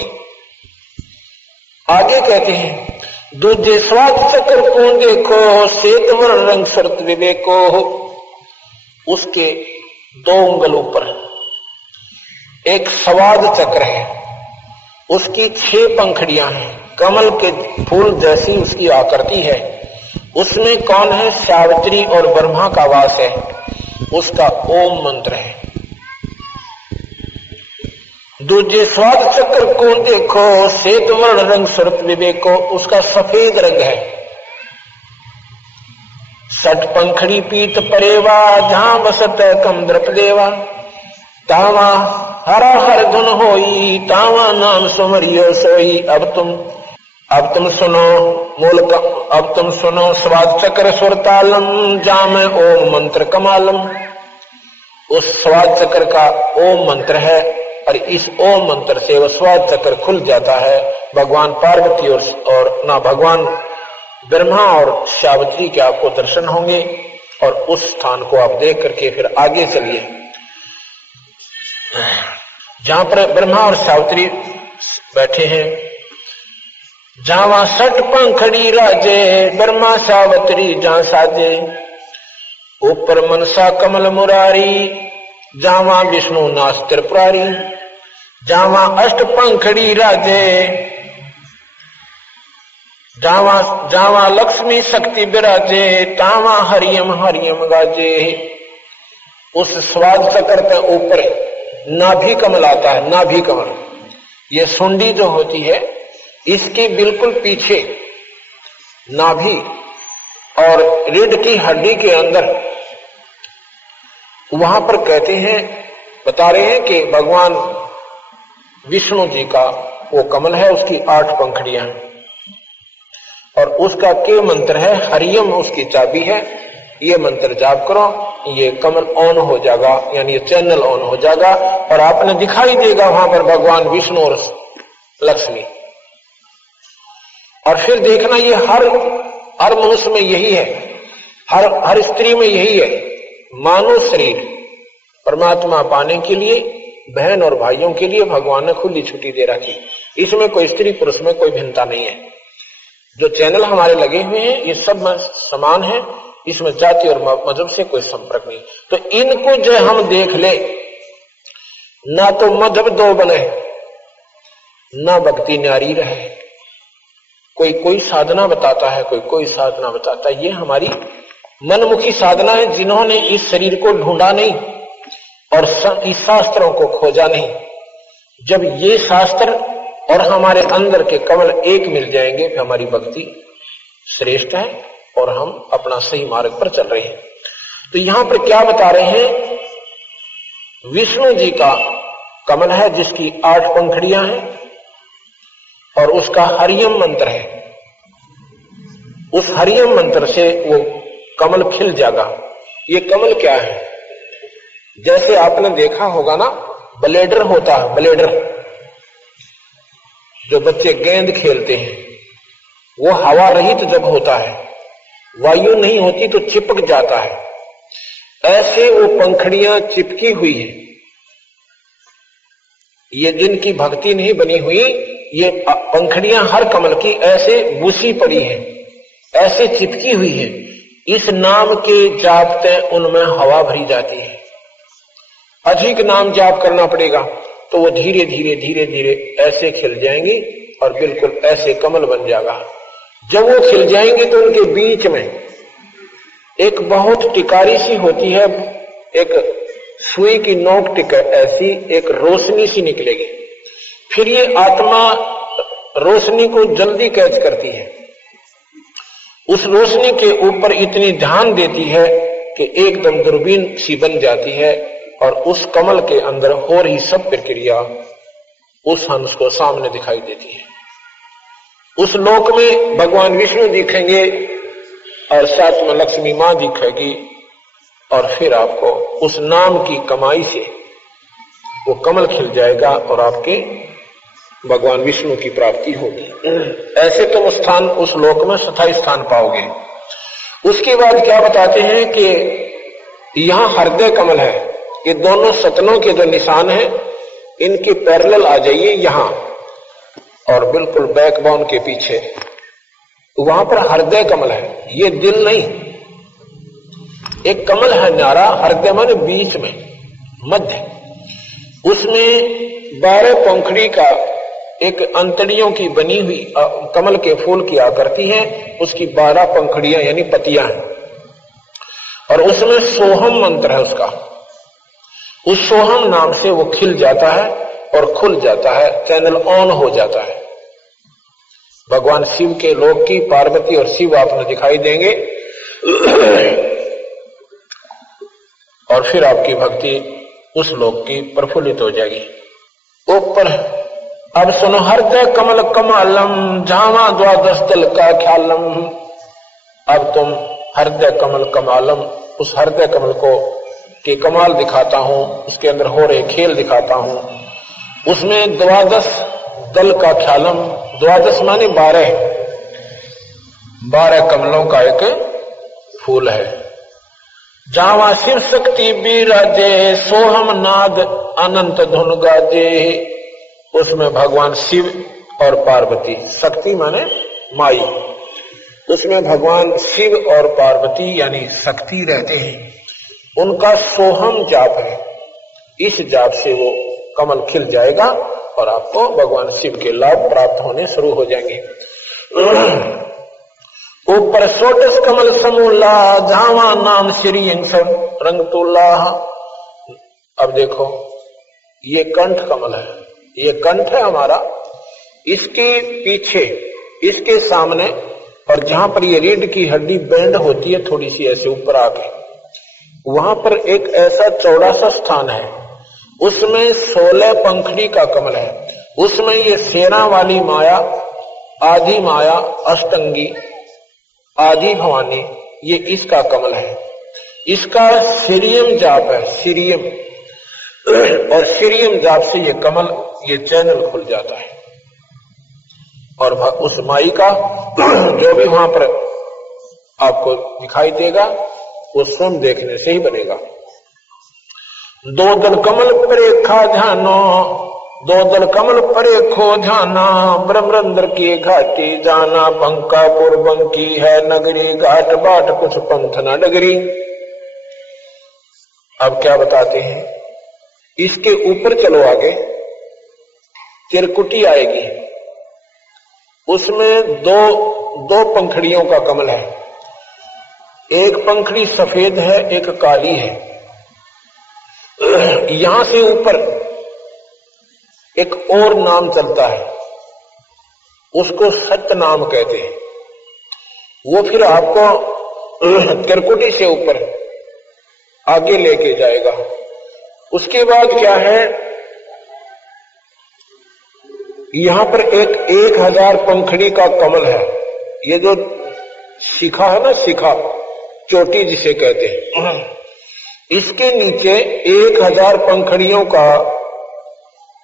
आगे कहते हैं, दूजे स्वाद चक्र को देखो, श्वेतवर रंग शरत विवेको। उसके 2 उंगल ऊपर एक स्वाद चक्र है, उसकी 6 पंखड़ियां हैं, कमल के फूल जैसी उसकी आकृति है। उसमें कौन है? सावित्री और ब्रह्मा का वास है, उसका ओम मंत्र है। दूजे स्वाद चक्र को देखो, श्वेत वर्ण रंग सुरत विवेको, उसका सफेद रंग है। सट पंखड़ी पीत परेवा, जहां बसत कम द्रप देवा, तावा हरा हर धुन होई, तावा नाम सुमरियो सोई। अब तुम सुनो मूल का, अब तुम सुनो स्वाद चक्र सुर तालम, जाम ओम मंत्र कमालम। उस स्वाद चक्र का ओम मंत्र है और इस ओम मंत्र से वह स्वाद चक्र खुल जाता है। भगवान पार्वती और ना भगवान ब्रह्मा और सावित्री के आपको दर्शन होंगे और उस स्थान को आप देख करके फिर आगे चलिए जहां पर ब्रह्मा और सावित्री बैठे हैं। जावा सट पंखड़ी राजे, ब्रह्मा सावित्री जहां साजे, ऊपर मनसा कमल मुरारी, जावा विष्णु नाथ त्रिपुरारी। जावा अष्ट पंखड़ी राजे, जावा लक्ष्मी शक्ति विराजे, तावा हरियम हरियम गाजे। उस स्वाद चक्र के ऊपर नाभि कमल आता है। नाभि कमल, ये सुंडी जो होती है इसके बिल्कुल पीछे नाभि और रीढ़ की हड्डी के अंदर, वहां पर कहते हैं, बता रहे हैं कि भगवान विष्णु जी का वो कमल है, उसकी 8 पंखड़ियां हैं और उसका के मंत्र है हरियम, उसकी चाबी है। ये मंत्र जाप करो, ये कमल ऑन हो जाएगा, यानी ये चैनल ऑन हो जाएगा और आपने दिखाई देगा वहां पर भगवान विष्णु और लक्ष्मी। और फिर देखना ये हर मनुष्य में यही है, हर स्त्री में यही है। मानव शरीर परमात्मा पाने के लिए बहन और भाइयों के लिए भगवान ने खुली छुट्टी दे रखी। इसमें कोई स्त्री पुरुष में कोई भिन्नता नहीं है। जो चैनल हमारे लगे हुए हैं ये सब समान है, इसमें जाति और मजहब से कोई संपर्क नहीं। तो इनको जो हम देख ले, ना तो मधुर दो बने, ना भक्ति नारी रहे। कोई साधना बताता है, कोई साधना बताता है। ये हमारी मनमुखी साधना है, जिन्होंने इस शरीर को ढूंढा नहीं और इस शास्त्रों को खोजा नहीं। जब ये शास्त्र और हमारे अंदर के कमल एक मिल जाएंगे फिर हमारी भक्ति श्रेष्ठ है और हम अपना सही मार्ग पर चल रहे हैं। तो यहां पर क्या बता रहे हैं, विष्णु जी का कमल है जिसकी 8 पंखड़ियां हैं और उसका हरियम मंत्र है। उस हरियम मंत्र से वो कमल खिल जाएगा। ये कमल क्या है, जैसे आपने देखा होगा ना, ब्लेडर होता है, ब्लेडर जो बच्चे गेंद खेलते हैं, वो हवा रहित जब होता है, वायु नहीं होती तो चिपक जाता है। ऐसे वो पंखड़ियां चिपकी हुई है। ये जिनकी भक्ति नहीं बनी हुई, ये पंखड़ियां हर कमल की ऐसे बुसी पड़ी है, ऐसे चिपकी हुई है। इस नाम के जापते उनमें हवा भरी जाती है। अधिक नाम जाप करना पड़ेगा तो वो धीरे धीरे धीरे धीरे ऐसे खिल जाएंगी और बिल्कुल ऐसे कमल बन जाएगा। जब वो खिल जाएंगे तो उनके बीच में एक बहुत टिकारी सी होती है, एक सुई की नोक टिक ऐसी एक रोशनी सी निकलेगी। फिर ये आत्मा रोशनी को जल्दी कैच करती है, उस रोशनी के ऊपर इतनी ध्यान देती है कि एकदम दूरबीन सी बन जाती है और उस कमल के अंदर हो रही सब प्रक्रिया उस हंस को सामने दिखाई देती है। उस लोक में भगवान विष्णु दिखेंगे और साथ में लक्ष्मी मां दिखेगी और फिर आपको उस नाम की कमाई से वो कमल खिल जाएगा और आपके भगवान विष्णु की प्राप्ति होगी। ऐसे तुम स्थान उस लोक में स्थायी स्थान पाओगे। उसके बाद क्या बताते हैं कि यहां हृदय कमल है। ये दोनों सतनों के जो निशान हैं इनके पैरेलल आ जाइए यहां और बिल्कुल बैकबोन के पीछे, तो वहां पर हृदय कमल है। ये दिल नहीं, एक कमल है न्यारा, हृदय माने बीच में, मध्य। उसमें 12 पंखड़ी का एक अंतड़ियों की बनी हुई कमल के फूल की आकृति है, उसकी 12 पंखड़ियां यानी पतियां हैं और उसमें सोहम मंत्र है उसका। उस सोहम नाम से वो खिल जाता है और खुल जाता है, चैनल ऑन हो जाता है। भगवान शिव के लोक की पार्वती और शिव आपने दिखाई देंगे और फिर आपकी भक्ति उस लोक की प्रफुल्लित हो जाएगी। ऊपर अब सुनो, हृदय कमल कमालम झामा द्वादश दल का ख्यालम। अब तुम हृदय कमल कमालम, उस हृदय कमल को के कमाल दिखाता हूं, उसके अंदर हो रहे खेल दिखाता हूं। उसमें द्वादश दल का ख्यालम, द्वादश माने 12 कमलों का एक फूल है। जावा शिव शक्ति बिराजे सोहम नाद अनंत धुन गाजे। उसमें भगवान शिव और पार्वती, शक्ति माने माई, उसमें भगवान शिव और पार्वती यानी शक्ति रहते हैं। उनका सोहम जाप है, इस जाप से वो कमल खिल जाएगा और आपको भगवान शिव के लाभ प्राप्त होने शुरू हो जाएंगे। ऊपर सोटस कमल समूला झावा नाम श्री रंग तुला। अब देखो, ये कंठ कमल है, ये कंठ है हमारा, इसके पीछे, इसके सामने और जहां पर ये रीढ़ की हड्डी बैंड होती है थोड़ी सी ऐसे ऊपर आके, वहां पर एक ऐसा चौड़ा सा स्थान है, उसमें 16 पंखड़ी का कमल है। उसमें ये सेना वाली माया, आदि माया, अष्टंगी, आदि भवानी, ये इसका कमल है। इसका सीरियम जाप है, सीरियम, और सीरियम जाप से ये कमल, ये चैनल खुल जाता है और उस माई का जो भी वहां पर आपको दिखाई देगा वो स्वयं देखने से ही बनेगा। दो दल कमल परे खा ध्यानो, दो दल कमल परे खो ध्याना, ब्रह्मरंध्र की घाटी जाना, बंकापुर बंकी है नगरी, घाट बाट कुछ पंथ न डगरी। अब क्या बताते हैं, इसके ऊपर चलो आगे, चिरकुटी आएगी, उसमें दो पंखड़ियों का कमल है, एक पंखड़ी सफेद है, एक काली है। यहां से ऊपर एक और नाम चलता है, उसको सत्य नाम कहते हैं। वो फिर आपको त्रिकुटी से ऊपर आगे लेके जाएगा। उसके बाद क्या है, यहां पर एक 1000 पंखड़ी का कमल है। ये जो शिखा है ना, शिखा, चोटी जिसे कहते हैं, इसके नीचे 1000 पंखड़ियों का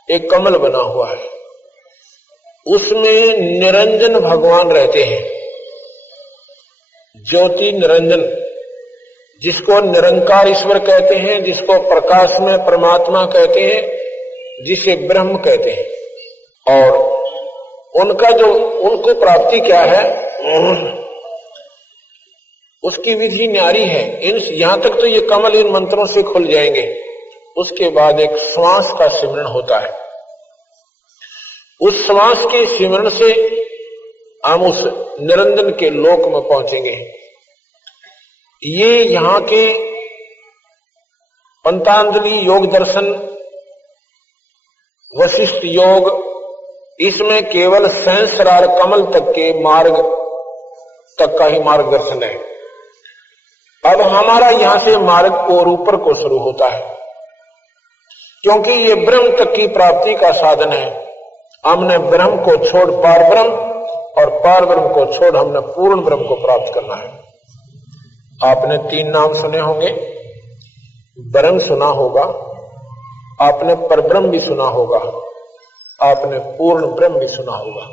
एक कमल बना हुआ है। उसमें निरंजन भगवान रहते हैं, ज्योति निरंजन, जिसको निरंकार ईश्वर कहते हैं, जिसको प्रकाश में परमात्मा कहते हैं, जिसे ब्रह्म कहते हैं। और उनका जो, उनको प्राप्ति क्या है, उसकी विधि न्यारी है। यहां तक तो ये कमल इन मंत्रों से खुल जाएंगे। उसके बाद एक श्वास का सिमरण होता है, उस श्वास के सिमरण से हम उस निरंजन के लोक में पहुंचेंगे। ये यहां के पंतांजलि योग दर्शन, वशिष्ठ योग, इसमें केवल सहस्रार कमल तक के मार्ग तक का ही मार्गदर्शन है। अब हमारा यहां से मार्ग और ऊपर को शुरू होता है, क्योंकि ये ब्रह्म तक की प्राप्ति का साधन है। हमने ब्रह्म को छोड़ पार ब्रह्म, और पार ब्रह्म को छोड़ हमने पूर्ण ब्रह्म को प्राप्त करना है। आपने 3 नाम सुने होंगे, ब्रह्म सुना होगा, आपने परब्रह्म भी सुना होगा, आपने पूर्ण ब्रह्म भी सुना होगा।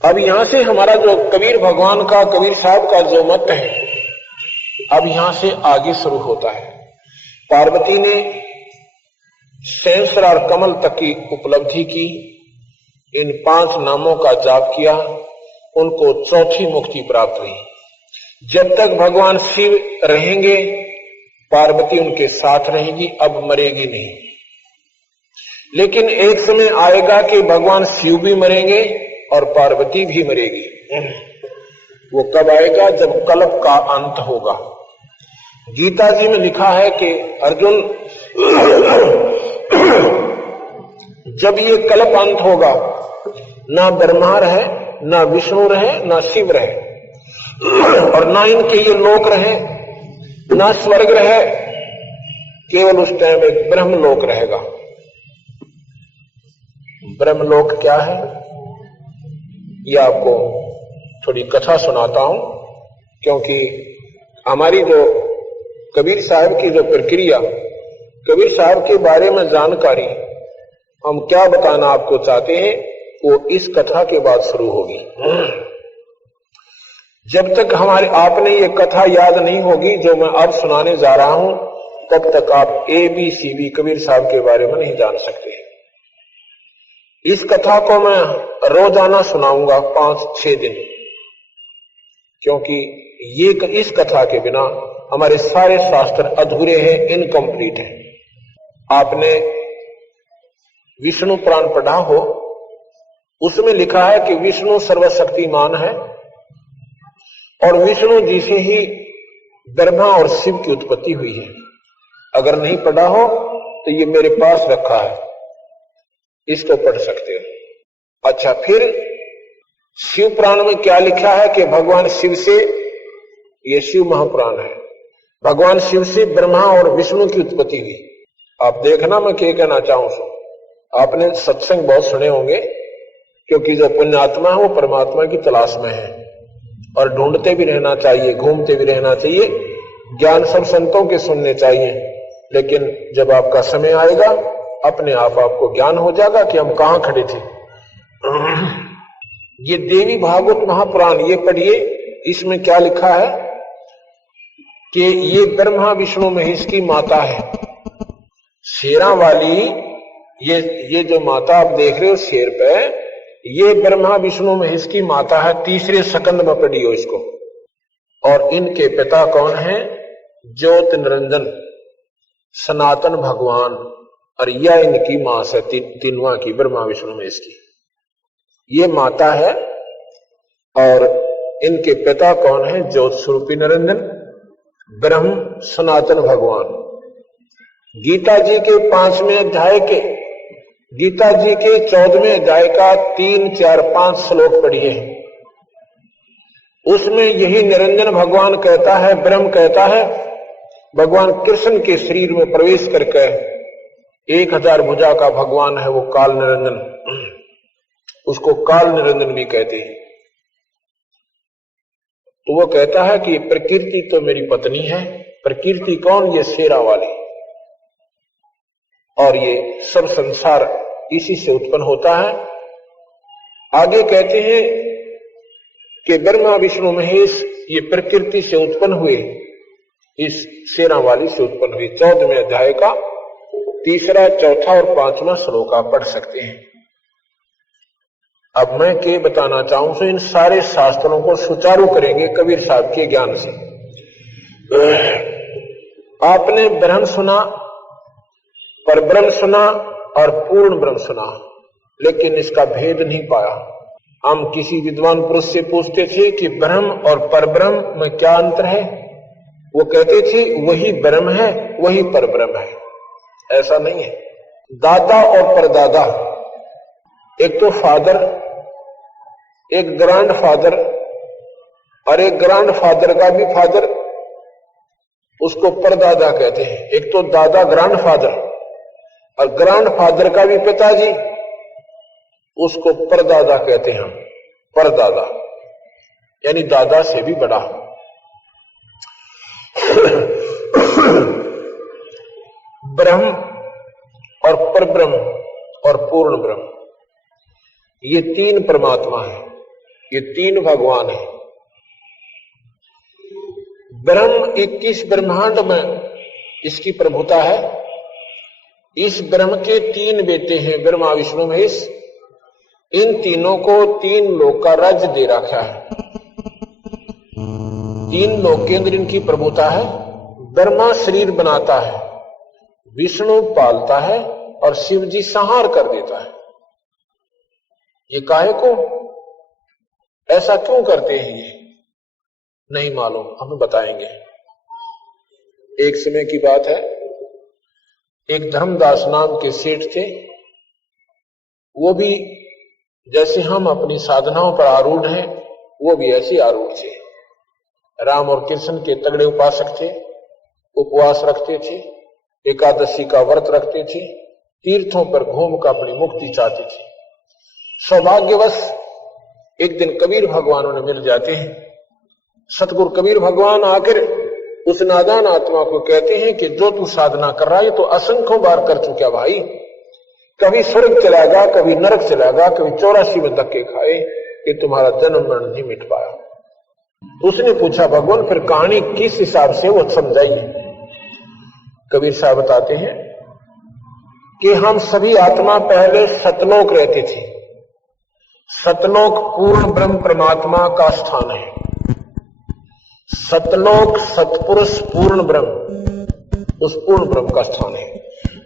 अब यहां से हमारा जो कबीर भगवान का, कबीर साहब का जो मत है, अब यहां से आगे शुरू होता है। पार्वती ने सहस्रार कमल तक की उपलब्धि की, इन 5 नामों का जाप किया, उनको चौथी मुक्ति प्राप्त हुई। जब तक भगवान शिव रहेंगे, पार्वती उनके साथ रहेगी, अब मरेगी नहीं। लेकिन एक समय आएगा कि भगवान शिव भी मरेंगे और पार्वती भी मरेगी। वो कब आएगा, जब कल्प का अंत होगा। गीता जी में लिखा है कि अर्जुन जब ये कल्प अंत होगा, ना ब्रह्मा रहे, ना विष्णु रहे, ना शिव रहे, और ना इनके ये लोक रहे, ना स्वर्ग रहे, केवल उस टाइम एक ब्रह्मलोक रहेगा। ब्रह्मलोक क्या है, ये आपको थोड़ी कथा सुनाता हूं, क्योंकि हमारी जो कबीर साहब की जो प्रक्रिया, कबीर साहब के बारे में जानकारी हम क्या बताना आपको चाहते हैं, वो इस कथा के बाद शुरू होगी। जब तक हमारे आपने ये कथा याद नहीं होगी जो मैं अब सुनाने जा रहा हूं, तब तक आप ABCD कबीर साहब के बारे में नहीं जान सकते। इस कथा को मैं रोजाना सुनाऊंगा 5-6 दिन, क्योंकि ये इस कथा के बिना हमारे सारे शास्त्र अधूरे हैं, इनकम्प्लीट हैं। आपने विष्णु पुराण पढ़ा हो, उसमें लिखा है कि विष्णु सर्वशक्तिमान है और विष्णु जी से ही ब्रह्मा और शिव की उत्पत्ति हुई है। अगर नहीं पढ़ा हो तो ये मेरे पास रखा है, इसको पढ़ सकते हो। अच्छा, फिर शिव पुराण में क्या लिखा है कि भगवान शिव से, ये शिव महापुराण है, भगवान शिव से ब्रह्मा और विष्णु की उत्पत्ति हुई। आप देखना मैं क्या कहना चाहूं। आपने सत्संग बहुत सुने होंगे, क्योंकि जो पुण्यात्मा है वो परमात्मा की तलाश में है, और ढूंढते भी रहना चाहिए, घूमते भी रहना चाहिए, ज्ञान सब संतों के सुनने चाहिए। लेकिन जब आपका समय आएगा, अपने आप आपको ज्ञान हो जाएगा कि हम कहां खड़े थे। ये देवी भागवत महापुराण ये पढ़िए, इसमें क्या लिखा है कि ये ब्रह्मा विष्णु महेश की माता है। शेरा वाली ये जो माता आप देख रहे हो शेर पे, ये ब्रह्मा विष्णु महेश की माता है। तीसरे सकंद में पढ़ियो इसको। और इनके पिता कौन है? ज्योत निरंजन सनातन भगवान, और यह इनकी मां से तीनवा की, ब्रह्मा विष्णु महेश की ये माता है। और इनके पिता कौन है? ज्योत स्वरूपी निरंजन ब्रह्म सनातन भगवान। गीता जी के 5वें अध्याय के, गीता जी के 14वें अध्याय का 3, 4, 5 श्लोक पढ़िए। उसमें यही निरंजन भगवान कहता है, ब्रह्म कहता है, भगवान कृष्ण के शरीर में प्रवेश करके 1000 भुजा का भगवान है वो काल निरंजन, उसको काल निरंजन भी कहते हैं। तो वो कहता है कि प्रकृति तो मेरी पत्नी है। प्रकृति कौन? ये शेरा वाली। और ये सब संसार इसी से उत्पन्न होता है। आगे कहते हैं कि ब्रह्मा विष्णु महेश ये प्रकृति से उत्पन्न हुए, इस शेरा वाली से उत्पन्न हुए। 14वें अध्याय का 3, 4 और 5वां श्लोक आप पढ़ सकते हैं। अब मैं क्या बताना चाहूं तो इन सारे शास्त्रों को सुचारू करेंगे कबीर साहब के ज्ञान से। आपने ब्रह्म सुना, परब्रह्म सुना और पूर्ण ब्रह्म सुना, लेकिन इसका भेद नहीं पाया। हम किसी विद्वान पुरुष से पूछते थे कि ब्रह्म और परब्रह्म में क्या अंतर है, वो कहते थे वही ब्रह्म है, वही परब्रह्म है। ऐसा नहीं है। दादा और परदादा, एक तो फादर, एक ग्रैंड फादर, और एक ग्रैंड फादर का भी फादर, उसको परदादा कहते हैं। एक तो दादा ग्रैंड फादर, और ग्रैंड फादर का भी पिताजी, उसको परदादा कहते हैं। परदादा यानी दादा से भी बड़ा। ब्रह्म और परब्रह्म और पूर्ण ब्रह्म, ये 3 परमात्मा है, ये 3 भगवान है। ब्रह्म 21 ब्रह्मांड में इसकी प्रभुता है। इस ब्रह्म के 3 बेटे हैं, ब्रह्मा विष्णु महेश। इन तीनों को 3 लोक का राज्य दे रखा है। 3 लोक के अंदर इनकी प्रभुता है। ब्रह्मा शरीर बनाता है, विष्णु पालता है और शिव जी संहार कर देता है। ये काहे को, ऐसा क्यों करते हैं ये नहीं मालूम, हमें बताएंगे। एक समय की बात है, एक धर्मदास नाम के सेठ थे। वो भी जैसे हम अपनी साधनाओं पर आरूढ़ हैं, वो भी ऐसे आरूढ़ थे। राम और कृष्ण के तगड़े उपासक थे, उपवास रखते थे, एकादशी का व्रत रखते थे, तीर्थों पर घूम कर अपनी मुक्ति चाहते थे। सौभाग्यवश एक दिन कबीर भगवान उन्हें मिल जाते हैं। सतगुरु कबीर भगवान आकर उस नादान आत्मा को कहते हैं कि जो तू साधना कर रहा है तो असंख्यों बार कर चुका भाई, कभी स्वर्ग चलाएगा, कभी नरक चलाएगा, कभी 84 में धक्के खाए, कि तुम्हारा जन्म मरण नहीं मिट पाया। उसने पूछा भगवान फिर कहानी किस हिसाब से, वो समझाइए। कबीर साहब बताते हैं कि हम सभी आत्मा पहले सतलोक रहते थे। सतलोक पूर्ण ब्रह्म परमात्मा का स्थान है। सतलोक सतपुरुष पूर्ण ब्रह्म, उस पूर्ण ब्रह्म का स्थान है।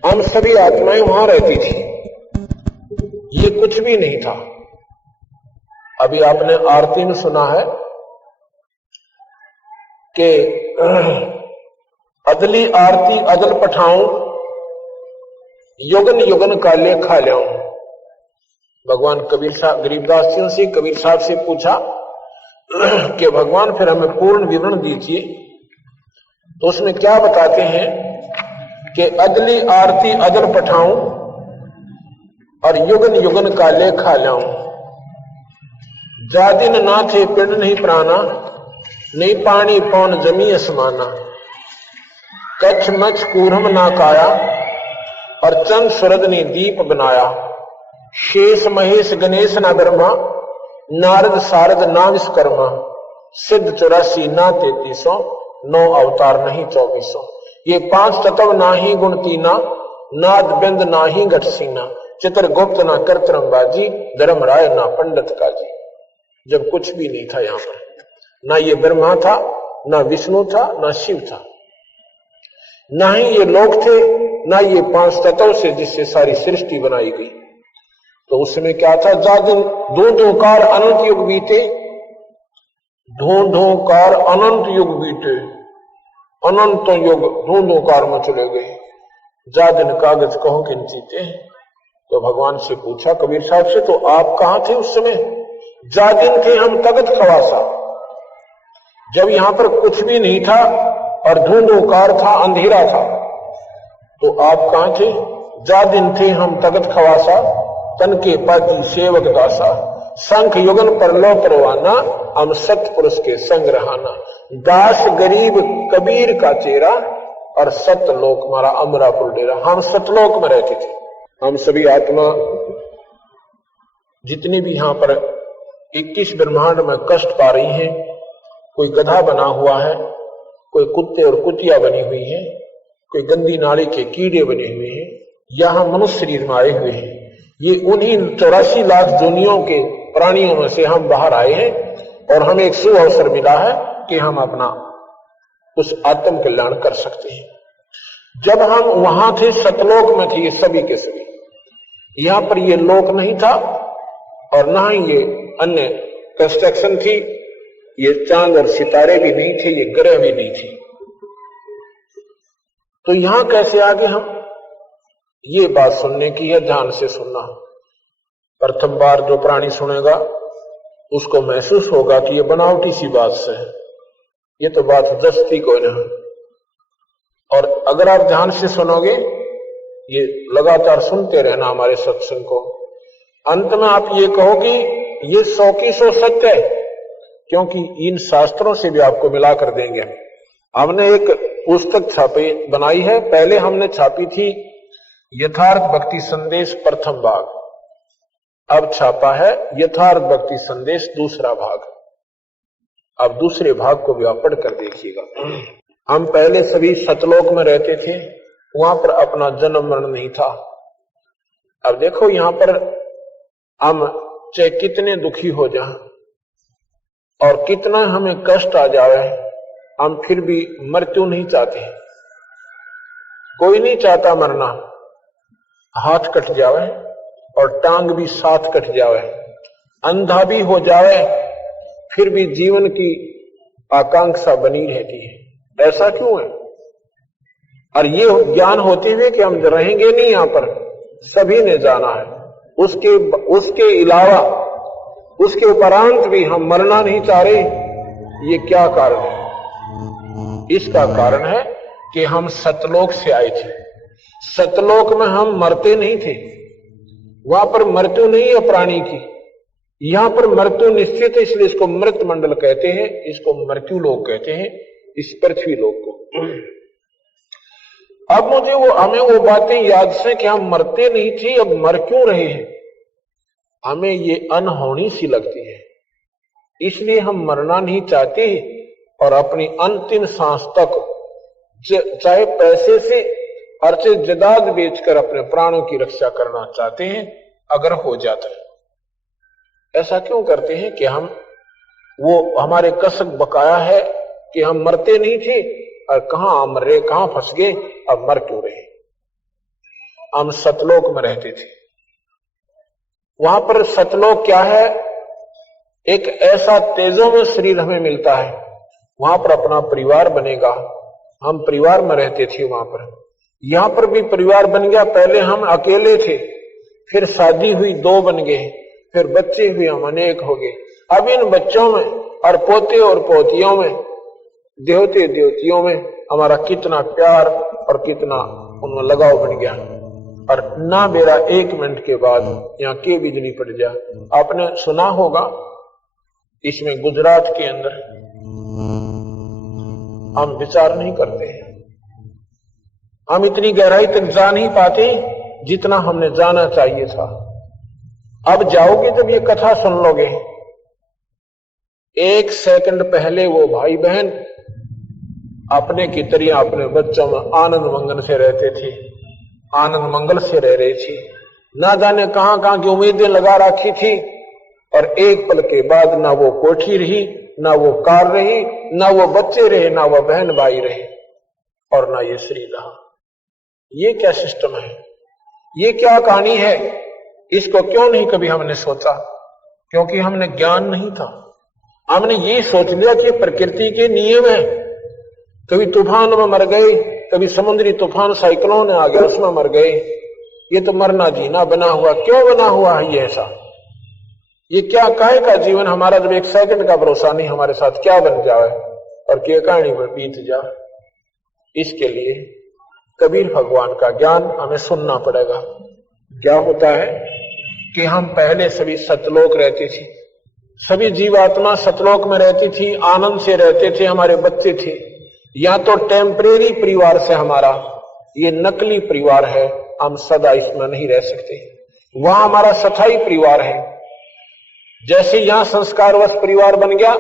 हम सभी आत्माएं वहां रहती थी। ये कुछ भी नहीं था। अभी आपने आरती में सुना है कि अदली आरती अदल पठाऊं, युगन युगन का लेखा ल्याऊं। भगवान कबीर साहब गरीबदास जी से कबीर साहब से पूछा कि भगवान फिर हमें पूर्ण विवरण दीजिए। तो उसमें क्या बताते हैं कि अदली आरती अदल पठाऊं और युगन युगन का लेखा ल्याऊं। जा दिन ना थे पिंड नहीं प्राणा, नहीं पानी पौन जमी असमाना। कच्छ मच कूरम ना काया, और चंद सूरज ने दीप बनाया। शेष महेश गणेश ना ब्रह्मा, नारद सारद ना विश्वकर्मा। सिद्ध 84 ना 3300, 9 अवतार नहीं 2400। ये 5 तत्व ना ही गुण तीना, नाद बिंद ना ही घट सीना। चित्रगुप्त ना करतरम बाजी, धर्म राय ना पंडित काजी। जब कुछ भी नहीं था यहां पर, ना ये ब्रह्मा था, ना विष्णु था, ना शिव था, ना ही ये लोग थे, ना ये 5 तत्व से जिससे सारी सृष्टि बनाई गई। तो उसमें क्या था, जादिन ढूंढूंकार अनंत युग बीते, ढूंढूंकार अनंत युग बीते, अनंत युग ढूंढूंकार में चले गए। जादिन कागज कहो किन जीते। तो भगवान से पूछा कबीर साहब से, तो आप कहां थे उस समय? जादिन थे हम तगत खवासा, जब यहां पर कुछ भी नहीं था और ढूंढूंकार था, अंधेरा था। तो आप कहां थे? जादिन थे हम तगत खवासा, तन के पाती सेवक दासा। संख युगन पर लो परवाना, हम सतपुरुष के संग रहाना। दास गरीब कबीर का चेहरा, और सतलोक हमारा अमरापुर डेरा। हम सतलोक में रहते थे। हम सभी आत्मा जितनी भी यहां पर 21 ब्रह्मांड में कष्ट पा रही हैं, कोई गधा बना हुआ है, कोई कुत्ते और कुतिया बनी हुई है, कोई गंदी नाली के कीड़े बने हुए हैं, यहां मनुष्य शरीर मारे हुए हैं। ये उन्हीं 84 लाख दुनियाओं के प्राणियों में से हम बाहर आए हैं, और हमें एक शुभ अवसर मिला है कि हम अपना उस आत्म कल्याण कर सकते हैं। जब हम वहां थे, सतलोक में थे ये सभी के सभी। यहां पर ये लोक नहीं था, और ना ही ये अन्य कंस्ट्रक्शन थी, ये चांद और सितारे भी नहीं थे, ये ग्रह भी नहीं थे। तो यहां कैसे आगे हम? ये बात सुनने की है, ध्यान से सुनना। प्रथम बार जो प्राणी सुनेगा उसको महसूस होगा कि ये बनावटी सी बात से है, ये तो बात दस्ती को नहीं। और अगर आप ध्यान से सुनोगे, ये लगातार सुनते रहना हमारे सत्संग को, अंत में आप ये कहोगे ये 100 की 100 सत्य है, क्योंकि इन शास्त्रों से भी आपको मिला कर देंगे। हमने एक पुस्तक छापी बनाई है, पहले हमने छापी थी यथार्थ भक्ति संदेश प्रथम भाग, अब छापा है यथार्थ भक्ति संदेश दूसरा भाग। अब दूसरे भाग को भी आप पढ़ कर देखिएगा। हम पहले सभी सतलोक में रहते थे, वहां पर अपना जन्म मरण नहीं था। अब देखो यहां पर हम चाहे कितने दुखी हो जाएं और कितना हमें कष्ट आ जाए, हम फिर भी मृत्यु नहीं चाहते। कोई नहीं चाहता मरना। हाथ कट जावे और टांग भी साथ कट जावे, अंधा भी हो जावे, फिर भी जीवन की आकांक्षा बनी रहती है। ऐसा क्यों है? और ये ज्ञान होते हुए कि हम रहेंगे नहीं यहां पर, सभी ने जाना है। उसके अलावा उसके उपरांत भी हम मरना नहीं चाह रहे। ये क्या कारण है? इसका कारण है कि हम सतलोक से आए थे। सतलोक में हम मरते नहीं थे, वहां पर मृत्यु नहीं है प्राणी की। यहां पर मृत्यु निश्चित है, इसलिए इसको मृत मंडल कहते हैं, इसको मृत्यु लोक कहते हैं, इस पृथ्वी लोक को। अब मुझे हमें वो बातें याद से कि हम मरते नहीं थे, अब मर क्यों रहे हैं, हमें ये अनहोनी सी लगती है। इसलिए हम मरना नहीं चाहते और अपनी अंतिम सांस तक चाहे पैसे से और चाहे जदाद बेचकर अपने प्राणों की रक्षा करना चाहते हैं, अगर हो जाता है। ऐसा क्यों करते हैं कि हम वो हमारे कसक बकाया है कि हम मरते नहीं थे और कहां मर रहे, कहां फंस गए, अब मर क्यों रहे। हम सतलोक में रहते थे। वहां पर सतलोक क्या है? एक ऐसा तेजों में शरीर हमें मिलता है, वहां पर अपना परिवार बनेगा। हम परिवार में रहते थे वहां पर। यहां पर भी परिवार बन गया। पहले हम अकेले थे, फिर शादी हुई, 2 बन गए, फिर बच्चे हुए, हम अनेक हो गए। अब इन बच्चों में और पोते और पोतियों में, देवते देवतियों में हमारा कितना प्यार और कितना उनमें लगाव बन गया। और ना मेरा 1 मिनट के बाद यहाँ के बिजली पड़ जा। आपने सुना होगा इसमें गुजरात के अंदर हम विचार नहीं करते हैं, हम इतनी गहराई तक जा नहीं पाते जितना हमने जाना चाहिए था। अब जाओगे जब ये कथा सुन लोगे, 1 सेकंड पहले वो भाई बहन अपने की तरह अपने बच्चों में आनंद मंगल से रहते थे, आनंद मंगल से रह रही थी। ना जाने कहां कहां की उम्मीदें लगा रखी थी, और एक पल के बाद ना वो कोठी रही, ना वो कार रही, ना वो बच्चे रहे, ना वो बहन भाई रहे, और ना ये शरीर रहा। ये क्या सिस्टम है? ये क्या कहानी है? इसको क्यों नहीं कभी हमने सोचा? क्योंकि हमने ज्ञान नहीं था। हमने ये सोच लिया कि प्रकृति के नियम है। कभी तूफान में मर गए, कभी समुद्री तूफान साइक्लोन आ गया उसमें मर गए। ये तो मरना जीना बना हुआ। क्यों बना हुआ है ये ऐसा? ये क्या काहे का जीवन हमारा, जब 1 सेकंड का भरोसा नहीं हमारे साथ क्या बन जाए और क्या कहानी में बीत जाए। इसके लिए कबीर भगवान का ज्ञान हमें सुनना पड़ेगा। क्या होता है कि हम पहले सभी सतलोक रहते थे, सभी जीवात्मा सतलोक में रहती थी, आनंद से रहते थे, हमारे बच्चे थे। या तो टेम्परेरी परिवार से हमारा ये नकली परिवार है, हम सदा इसमें नहीं रह सकते। वहां हमारा स्थायी परिवार है। जैसे यहां संस्कारवश परिवार बन गया,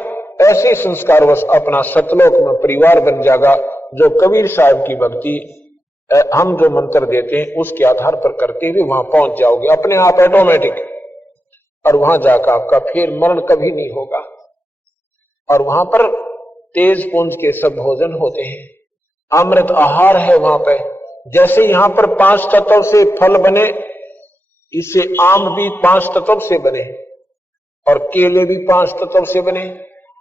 ऐसे संस्कारवश अपना सतलोक में परिवार बन जाएगा। जो कबीर साहब की भक्ति हम जो मंत्र देते हैं उसके आधार पर करते हुए वहां पहुंच जाओगे अपने आप ऑटोमेटिक। और वहां जाकर आपका फिर मरण कभी नहीं होगा। और वहां पर तेज पुंज के सब भोजन होते हैं, अमृत आहार है वहां पे। जैसे यहां पर 5 तत्व से फल बने, इससे आम भी 5 तत्व से बने और केले भी 5 तत्व से बने।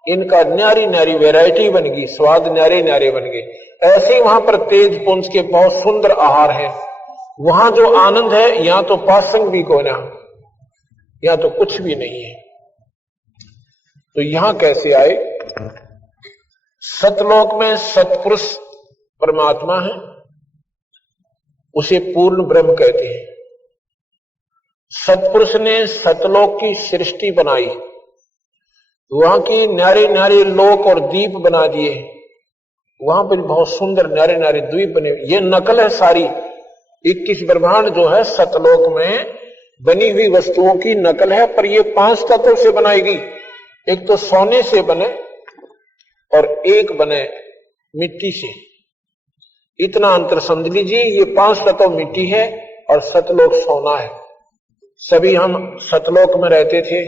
इनका न्यारी न्यारी वैरायटी बन गई, स्वाद न्यारे न्यारे बन गए। ऐसे ही वहां पर तेज पुंज के बहुत सुंदर आहार है। वहां जो आनंद है, यहां तो पासंग भी कोना, यहां तो कुछ भी नहीं है। तो यहां कैसे आए? सतलोक में सतपुरुष परमात्मा है, उसे पूर्ण ब्रह्म कहते हैं। सतपुरुष ने सतलोक की सृष्टि बनाई, वहां की न्यारे न्यारे लोक और द्वीप बना दिए। वहां पर बहुत सुंदर न्यारे न्यारे द्वीप बने। ये नकल है सारी। 21 ब्रह्मांड जो है सतलोक में बनी हुई वस्तुओं की नकल है, पर ये 5 तत्वों से बनाई गई। एक तो सोने से बने और एक बने मिट्टी से। इतना अंतर समझ लीजिए। ये 5 तत्व मिट्टी है और सतलोक सोना है। सभी हम सतलोक में रहते थे।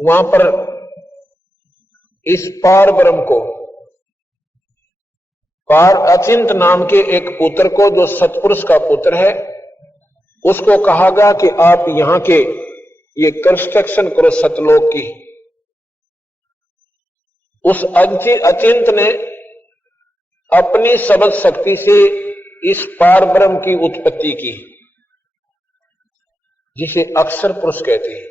वहां पर इस पार ब्रह्म को, पार अचिंत नाम के एक पुत्र को, जो सतपुरुष का पुत्र है, उसको कहा गया कि आप यहां के ये कंस्ट्रक्शन करो सतलोक की। उस अचिंत ने अपनी शब्द शक्ति से इस पार ब्रह्म की उत्पत्ति की, जिसे अक्षर पुरुष कहते हैं।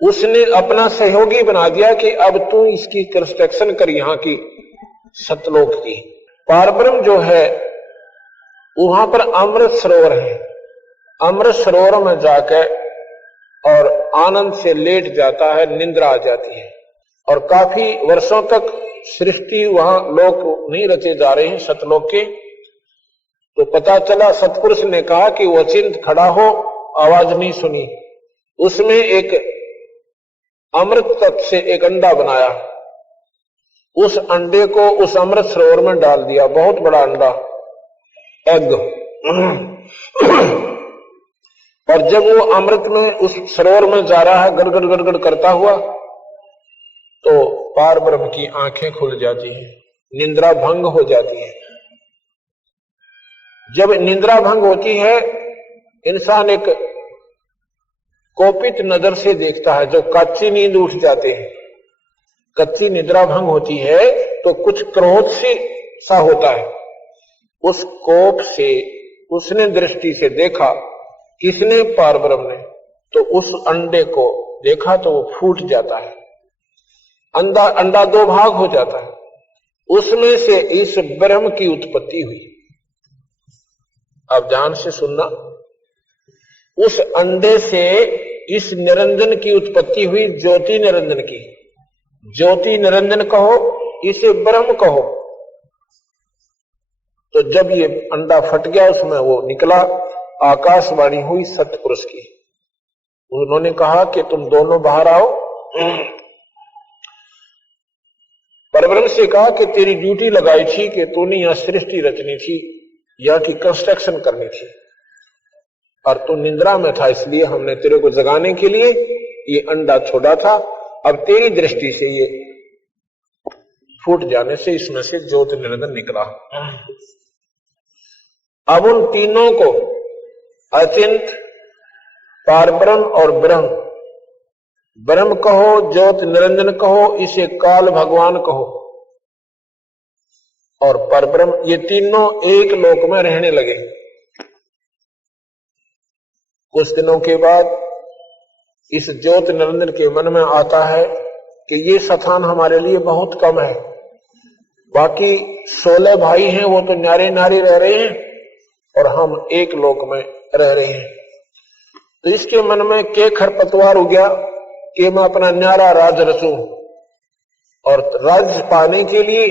उसने अपना सहयोगी बना दिया कि अब तू इसकी कंस्ट्रक्शन कर, यहां की सतलोक की। पारब्रह्म जो है वहां पर अमृत सरोवर है। अमृत सरोवर में जाकर और आनंद से लेट जाता है, निंद्रा आ जाती है, और काफी वर्षों तक सृष्टि वहां लोक नहीं रचे जा रहे हैं सतलोक के। तो पता चला, सतपुरुष ने कहा कि वो चिंत खड़ा हो, आवाज नहीं सुनी। उसमें एक अमृत तत्व से एक अंडा बनाया, उस अंडे को उस अमृत सरोवर में डाल दिया, बहुत बड़ा अंडा, एग। और जब वो अमृत में उस सरोवर में जा रहा है गड़गड़ गड़गड़ करता हुआ, तो पार ब्रह्म की आंखें खुल जाती हैं, निंद्रा भंग हो जाती है। जब निंद्रा भंग होती है, इंसान एक कोपित नजर से देखता है। जो कच्ची नींद उठ जाते हैं, कच्ची निद्रा भंग होती है, तो कुछ क्रोध सा होता है। उस कोप से उसने दृष्टि से देखा, किसने? पार ब्रह्म ने। तो उस अंडे को देखा तो वो फूट जाता है, अंडा दो भाग हो जाता है, उसमें से इस ब्रह्म की उत्पत्ति हुई। अब ध्यान से सुनना, उस अंडे से इस निरंजन की उत्पत्ति हुई, ज्योति निरंजन की। ज्योति निरंजन कहो, इसे ब्रह्म कहो। तो जब ये अंडा फट गया, उसमें वो निकला, आकाशवाणी हुई सतपुरुष की। उन्होंने कहा कि तुम दोनों बाहर आओ। परब्रह्म से कहा कि तेरी ड्यूटी लगाई थी कि तूने यहां सृष्टि रचनी थी, यहाँ की कंस्ट्रक्शन करनी थी, और तू निंद्रा में था, इसलिए हमने तेरे को जगाने के लिए ये अंडा छोड़ा था। अब तेरी दृष्टि से ये फूट जाने से इसमें से ज्योति निरंजन निकला। अब उन तीनों को, अचिंत, पारब्रह्म और ब्रह्म, ब्रह्म कहो, ज्योति निरंजन कहो, इसे काल भगवान कहो, और परब्रह्म, ये तीनों एक लोक में रहने लगे। कुछ दिनों के बाद इस ज्योति निरंजन के मन में आता है कि ये स्थान हमारे लिए बहुत कम है। बाकी 16 भाई हैं, वो तो न्यारे नारी रह रहे हैं, और हम एक लोक में रह रहे हैं। तो इसके मन में के खरपतवार उगया कि मैं अपना न्यारा राज रचूं, और राज पाने के लिए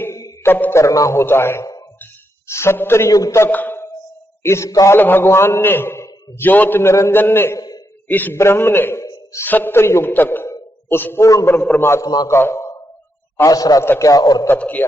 तप करना होता है। 70 युग तक इस काल भगवान ने, ज्योति निरंजन ने, इस ब्रह्म ने 70 युग तक उस पूर्ण ब्रह्म परमात्मा का आसरा तकिया और तप किया।